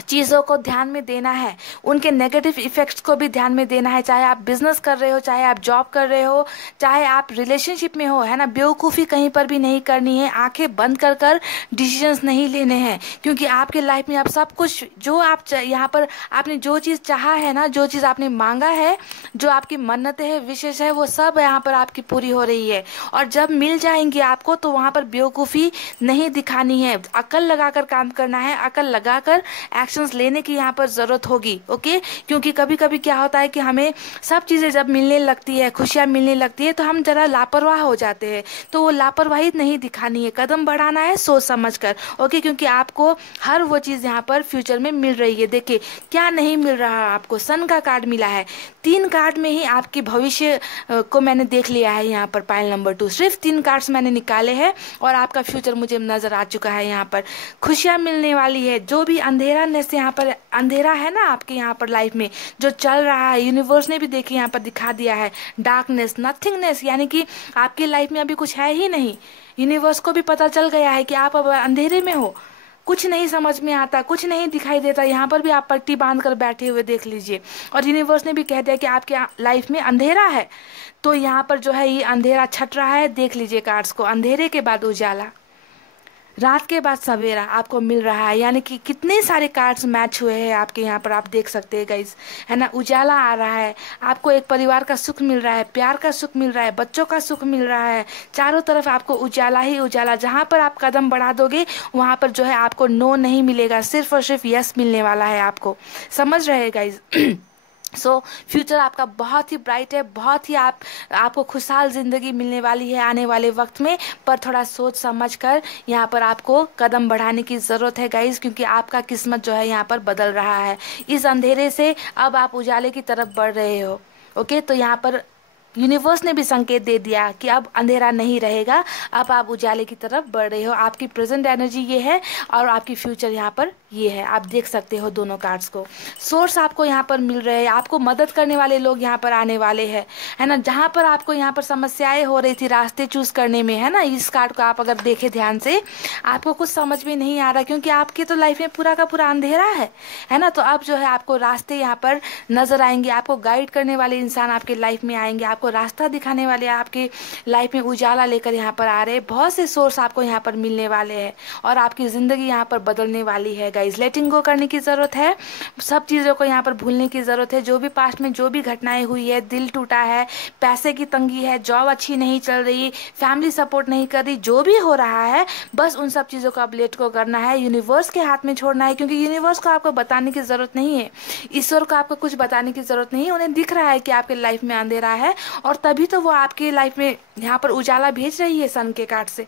चीज़ों को ध्यान में देना है, उनके नेगेटिव इफेक्ट्स को भी ध्यान में देना है। चाहे आप बिजनेस कर रहे हो, चाहे आप जॉब कर रहे हो, चाहे आप रिलेशनशिप में हो, है ना। बेवकूफ़ी कहीं पर भी नहीं करनी है, आंखें बंद कर कर डिसीजंस नहीं लेने हैं, क्योंकि आपके लाइफ में अब सब कुछ जो आप यहाँ पर आपने जो चीज़ चाहा है ना, जो चीज़ आपने मांगा है, जो आपकी मन्नतें हैं, विशेष है, वो सब यहाँ पर आपकी पूरी हो रही है। और जब मिल जाएंगी आपको तो वहाँ पर बेवकूफ़ी नहीं दिखानी है, अकल लगाकर काम करना है, अकल लगाकर एक्शंस लेने की यहाँ पर ज़रूरत होगी। ओके, क्योंकि कभी कभी क्या होता है कि हमें सब चीज़ें जब मिलने लगती है, खुशियाँ मिलने लगती है, तो हम ज़रा लापरवाह हो जाते हैं। तो वो लापरवाही नहीं दिखानी है, कदम बढ़ाना है सोच समझ कर। ओके, क्योंकि आपको हर वो चीज़ यहाँ पर फ्यूचर में मिल रही है। देखिए क्या नहीं मिल रहा, आपको सन का कार्ड मिला है। 3 कार्ड में ही आपके भविष्य को मैंने देख लिया है यहाँ पर। पाइल नंबर 2, सिर्फ 3 कार्ड्स मैंने निकाले हैं और आपका फ्यूचर मुझे नजर आ चुका है। यहाँ पर खुशियाँ मिलने वाली है, जो भी अंधेरा से यहाँ पर अंधेरा है ना आपके यहाँ पर लाइफ में जो चल रहा है, यूनिवर्स ने भी देखिए यहाँ पर दिखा दिया है डार्कनेस, नथिंगनेस, यानी कि आपकी लाइफ में अभी कुछ है ही नहीं। यूनिवर्स को भी पता चल गया है कि आप अब अंधेरे में हो, कुछ नहीं समझ में आता, कुछ नहीं दिखाई देता। यहाँ पर भी आप पट्टी बांध कर बैठे हुए देख लीजिए, और यूनिवर्स ने भी कह दिया कि आपके लाइफ में अंधेरा है। तो यहाँ पर जो है ये अंधेरा छट रहा है, देख लीजिए कार्ड्स को, अंधेरे के बाद उजाला, रात के बाद सवेरा आपको मिल रहा है। यानी कि कितने सारे कार्ड्स मैच हुए हैं आपके यहाँ पर, आप देख सकते हैं गाइस, है ना। उजाला आ रहा है, आपको एक परिवार का सुख मिल रहा है, प्यार का सुख मिल रहा है, बच्चों का सुख मिल रहा है, चारों तरफ आपको उजाला ही उजाला। जहाँ पर आप कदम बढ़ा दोगे वहाँ पर जो है आपको नो नहीं मिलेगा, सिर्फ और सिर्फ यस मिलने वाला है आपको, समझ रहे हैं गाइस। सो फ्यूचर आपका बहुत ही ब्राइट है, बहुत ही आपको खुशहाल ज़िंदगी मिलने वाली है आने वाले वक्त में। पर थोड़ा सोच समझ कर यहाँ पर आपको कदम बढ़ाने की ज़रूरत है गाइस, क्योंकि आपका किस्मत जो है यहाँ पर बदल रहा है। इस अंधेरे से अब आप उजाले की तरफ बढ़ रहे हो। ओके, तो यहाँ पर यूनिवर्स ने भी संकेत दे दिया कि अब अंधेरा नहीं रहेगा, अब आप उजाले की तरफ बढ़ रहे हो। आपकी प्रेजेंट एनर्जी ये है और आपकी फ्यूचर यहाँ पर ये है, आप देख सकते हो दोनों कार्ड्स को। सोर्स आपको यहाँ पर मिल रहे हैं, आपको मदद करने वाले लोग यहाँ पर आने वाले हैं, है ना। जहाँ पर आपको यहाँ पर समस्याएं हो रही थी रास्ते चूज करने में, है ना, इस कार्ड को आप अगर देखें ध्यान से, आपको कुछ समझ में नहीं आ रहा क्योंकि आपकी तो लाइफ में पूरा का पूरा अंधेरा है ना। तो अब जो है आपको रास्ते यहाँ पर नजर आएंगे, आपको गाइड करने वाले इंसान आपके लाइफ में आएंगे, आपको रास्ता दिखाने वाले आपके लाइफ में उजाला लेकर यहाँ पर आ रहे हैं। बहुत से सोर्स आपको यहाँ पर मिलने वाले हैं और आपकी जिंदगी यहाँ पर बदलने वाली है गाइज। लेटिंग गो करने की जरूरत है, सब चीजों को यहाँ पर भूलने की जरूरत है। जो भी पास्ट में जो भी घटनाएं हुई है, दिल टूटा है, पैसे की तंगी है, जॉब अच्छी नहीं चल रही, फैमिली सपोर्ट नहीं कर रही, जो भी हो रहा है, बस उन सब चीजों को अब लेट को करना है, यूनिवर्स के हाथ में छोड़ना है। क्योंकि यूनिवर्स को आपको बताने की जरूरत नहीं है, ईश्वर को आपको कुछ बताने की जरूरत नहीं है। उन्हें दिख रहा है कि आपके लाइफ में अंधेरा है और तभी तो वो आपके लाइफ में यहाँ पर उजाला भेज रही है सन के कार्ड से,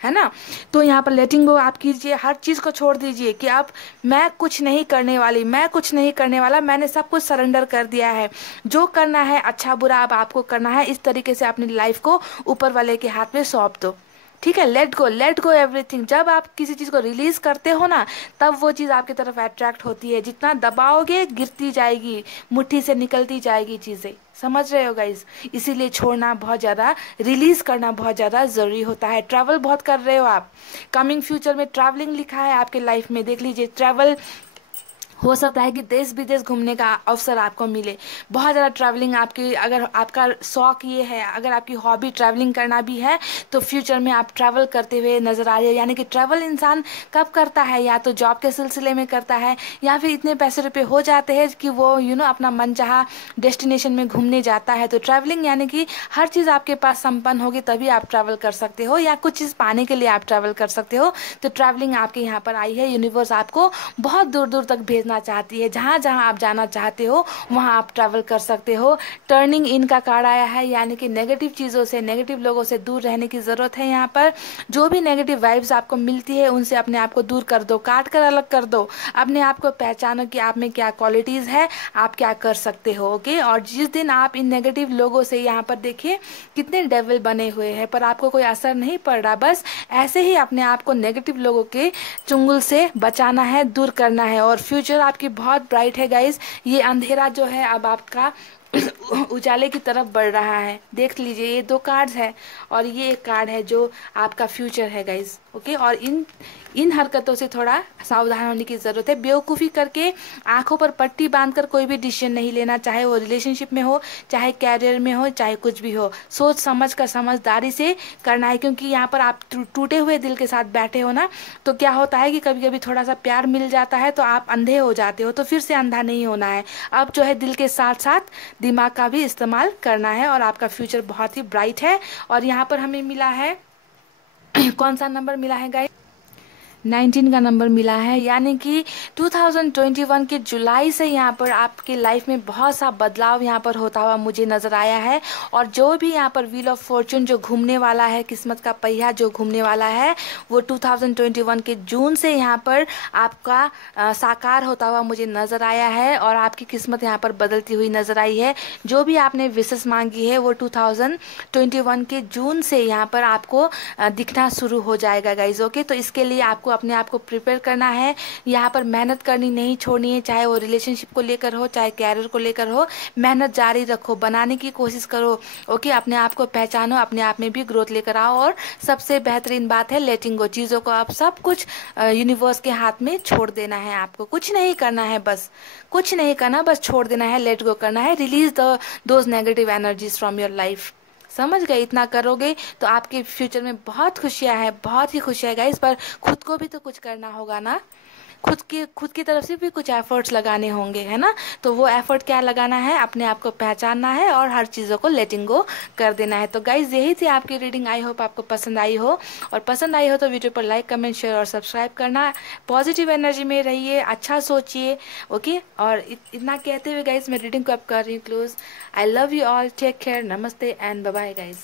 है ना। तो यहाँ पर लेटिंग गो आप कीजिए, हर चीज को छोड़ दीजिए कि अब मैं कुछ नहीं करने वाली, मैं कुछ नहीं करने वाला, मैंने सब कुछ सरेंडर कर दिया है। जो करना है अच्छा बुरा अब आपको करना है। इस तरीके से अपनी लाइफ को ऊपर वाले के हाथ में सौंप दो, ठीक है। Let go everything. जब आप किसी चीज को रिलीज करते हो ना, तब वो चीज आपकी तरफ अट्रैक्ट होती है। जितना दबाओगे गिरती जाएगी, मुट्ठी से निकलती जाएगी चीजें, समझ रहे हो गाइज। इसीलिए छोड़ना बहुत ज्यादा, रिलीज करना बहुत ज्यादा जरूरी होता है। ट्रैवल बहुत कर रहे हो आप, कमिंग फ्यूचर में ट्रैवलिंग लिखा है आपके लाइफ में, देख लीजिए। ट्रैवल हो सकता है कि देश विदेश घूमने का अवसर आपको मिले। बहुत ज़्यादा ट्रैवलिंग आपकी, अगर आपका शौक ये है, अगर आपकी हॉबी ट्रैवलिंग करना भी है, तो फ्यूचर में आप ट्रैवल करते हुए नजर आ रहे हो। यानी कि ट्रैवल इंसान कब करता है, या तो जॉब के सिलसिले में करता है, या फिर इतने पैसे रुपए हो जाते हैं कि वो अपना मनचाहा डेस्टिनेशन में घूमने जाता है। तो ट्रैवलिंग यानी कि हर चीज़ आपके पास संपन्न होगी तभी आप ट्रैवल कर सकते हो, या कुछ चीज़ पाने के लिए आप ट्रैवल कर सकते हो। तो ट्रैवलिंग आपके यहाँ पर आई है। यूनिवर्स आपको बहुत दूर दूर तक भेजना चाहती है, जहां जहां आप जाना चाहते हो वहां आप ट्रैवल कर सकते हो। टर्निंग इन का कार्ड आया है, यानी कि नेगेटिव चीजों से, नेगेटिव लोगों से दूर रहने की जरूरत है। यहाँ पर जो भी नेगेटिव वाइब्स आपको मिलती है उनसे अपने आप को दूर कर दो, काट कर अलग कर दो। अपने आप को पहचानो कि आप में क्या क्वालिटीज है, आप क्या कर सकते हो, ओके। और जिस दिन आप इन नेगेटिव लोगों से, यहाँ पर देखिए कितने डेविल बने हुए हैं, पर आपको कोई असर नहीं पड़ रहा, बस ऐसे ही अपने आप को नेगेटिव लोगों के चुंगल से बचाना है, दूर करना है। और फ्यूचर आपकी बहुत ब्राइट है गाइज। ये अंधेरा जो है अब आपका उजाले की तरफ बढ़ रहा है। देख लीजिए, ये दो कार्ड्स है और ये एक कार्ड है जो आपका फ्यूचर है गाइज, ओके। और इन हरकतों से थोड़ा सावधान होने की जरूरत है। बेवकूफ़ी करके, आंखों पर पट्टी बांधकर कोई भी डिसीजन नहीं लेना, चाहे वो रिलेशनशिप में हो, चाहे कैरियर में हो, चाहे कुछ भी हो। सोच समझ कर, समझदारी से करना है। क्योंकि यहाँ पर आप टूटे हुए दिल के साथ बैठे हो ना, तो क्या होता है कि कभी कभी थोड़ा सा प्यार मिल जाता है तो आप अंधे हो जाते हो। तो फिर से अंधा नहीं होना है। अब जो है दिल के साथ साथ दिमाग का भी इस्तेमाल करना है और आपका फ्यूचर बहुत ही ब्राइट है। और यहाँ पर हमें मिला है कौन सा नंबर मिला है गाइस? 19 का नंबर मिला है। यानी कि 2021 के जुलाई से यहाँ पर आपके लाइफ में बहुत सा बदलाव यहाँ पर होता हुआ मुझे नज़र आया है। और जो भी यहाँ पर व्हील ऑफ फॉर्चून जो घूमने वाला है, किस्मत का पहिया जो घूमने वाला है, वो 2021 के जून से यहाँ पर आपका साकार होता हुआ मुझे नज़र आया है और आपकी किस्मत यहाँ पर बदलती हुई नज़र आई है। जो भी आपने विशेष मांगी है वो 2021 के जून से यहाँ पर आपको दिखना शुरू हो जाएगा गाइज, ओके। तो इसके लिए आपको अपने आप को प्रिपेयर करना है, यहाँ पर मेहनत करनी नहीं छोड़नी है, चाहे वो रिलेशनशिप को लेकर हो, चाहे कैरियर को लेकर हो। मेहनत जारी रखो, बनाने की कोशिश करो, ओके। अपने आप को पहचानो, अपने आप में भी ग्रोथ लेकर आओ। और सबसे बेहतरीन बात है लेटिंग गो। चीज़ों को आप सब कुछ यूनिवर्स के हाथ में छोड़ देना है। आपको कुछ नहीं करना है, बस कुछ नहीं करना, बस छोड़ देना है, लेट गो करना है। Release those negative energies from your life. समझ गए? इतना करोगे तो आपके फ्यूचर में बहुत खुशियां हैं, बहुत ही खुशियां है गाइस। पर खुद को भी तो कुछ करना होगा ना, खुद की तरफ से भी कुछ एफर्ट्स लगाने होंगे, है ना। तो वो एफर्ट क्या लगाना है? अपने आप को पहचानना है और हर चीज़ों को लेटिंग गो कर देना है। तो गाइज यही थी आपकी रीडिंग। आई होप आपको पसंद आई हो, और पसंद आई हो तो वीडियो पर लाइक, कमेंट, शेयर और सब्सक्राइब करना। पॉजिटिव एनर्जी में रहिए, अच्छा सोचिए, ओके। और इतना कहते हुए गाइज मैं रीडिंग को अब कर रही हूँ close. I love you all, take care, नमस्ते एंड बाय बाय गाइज।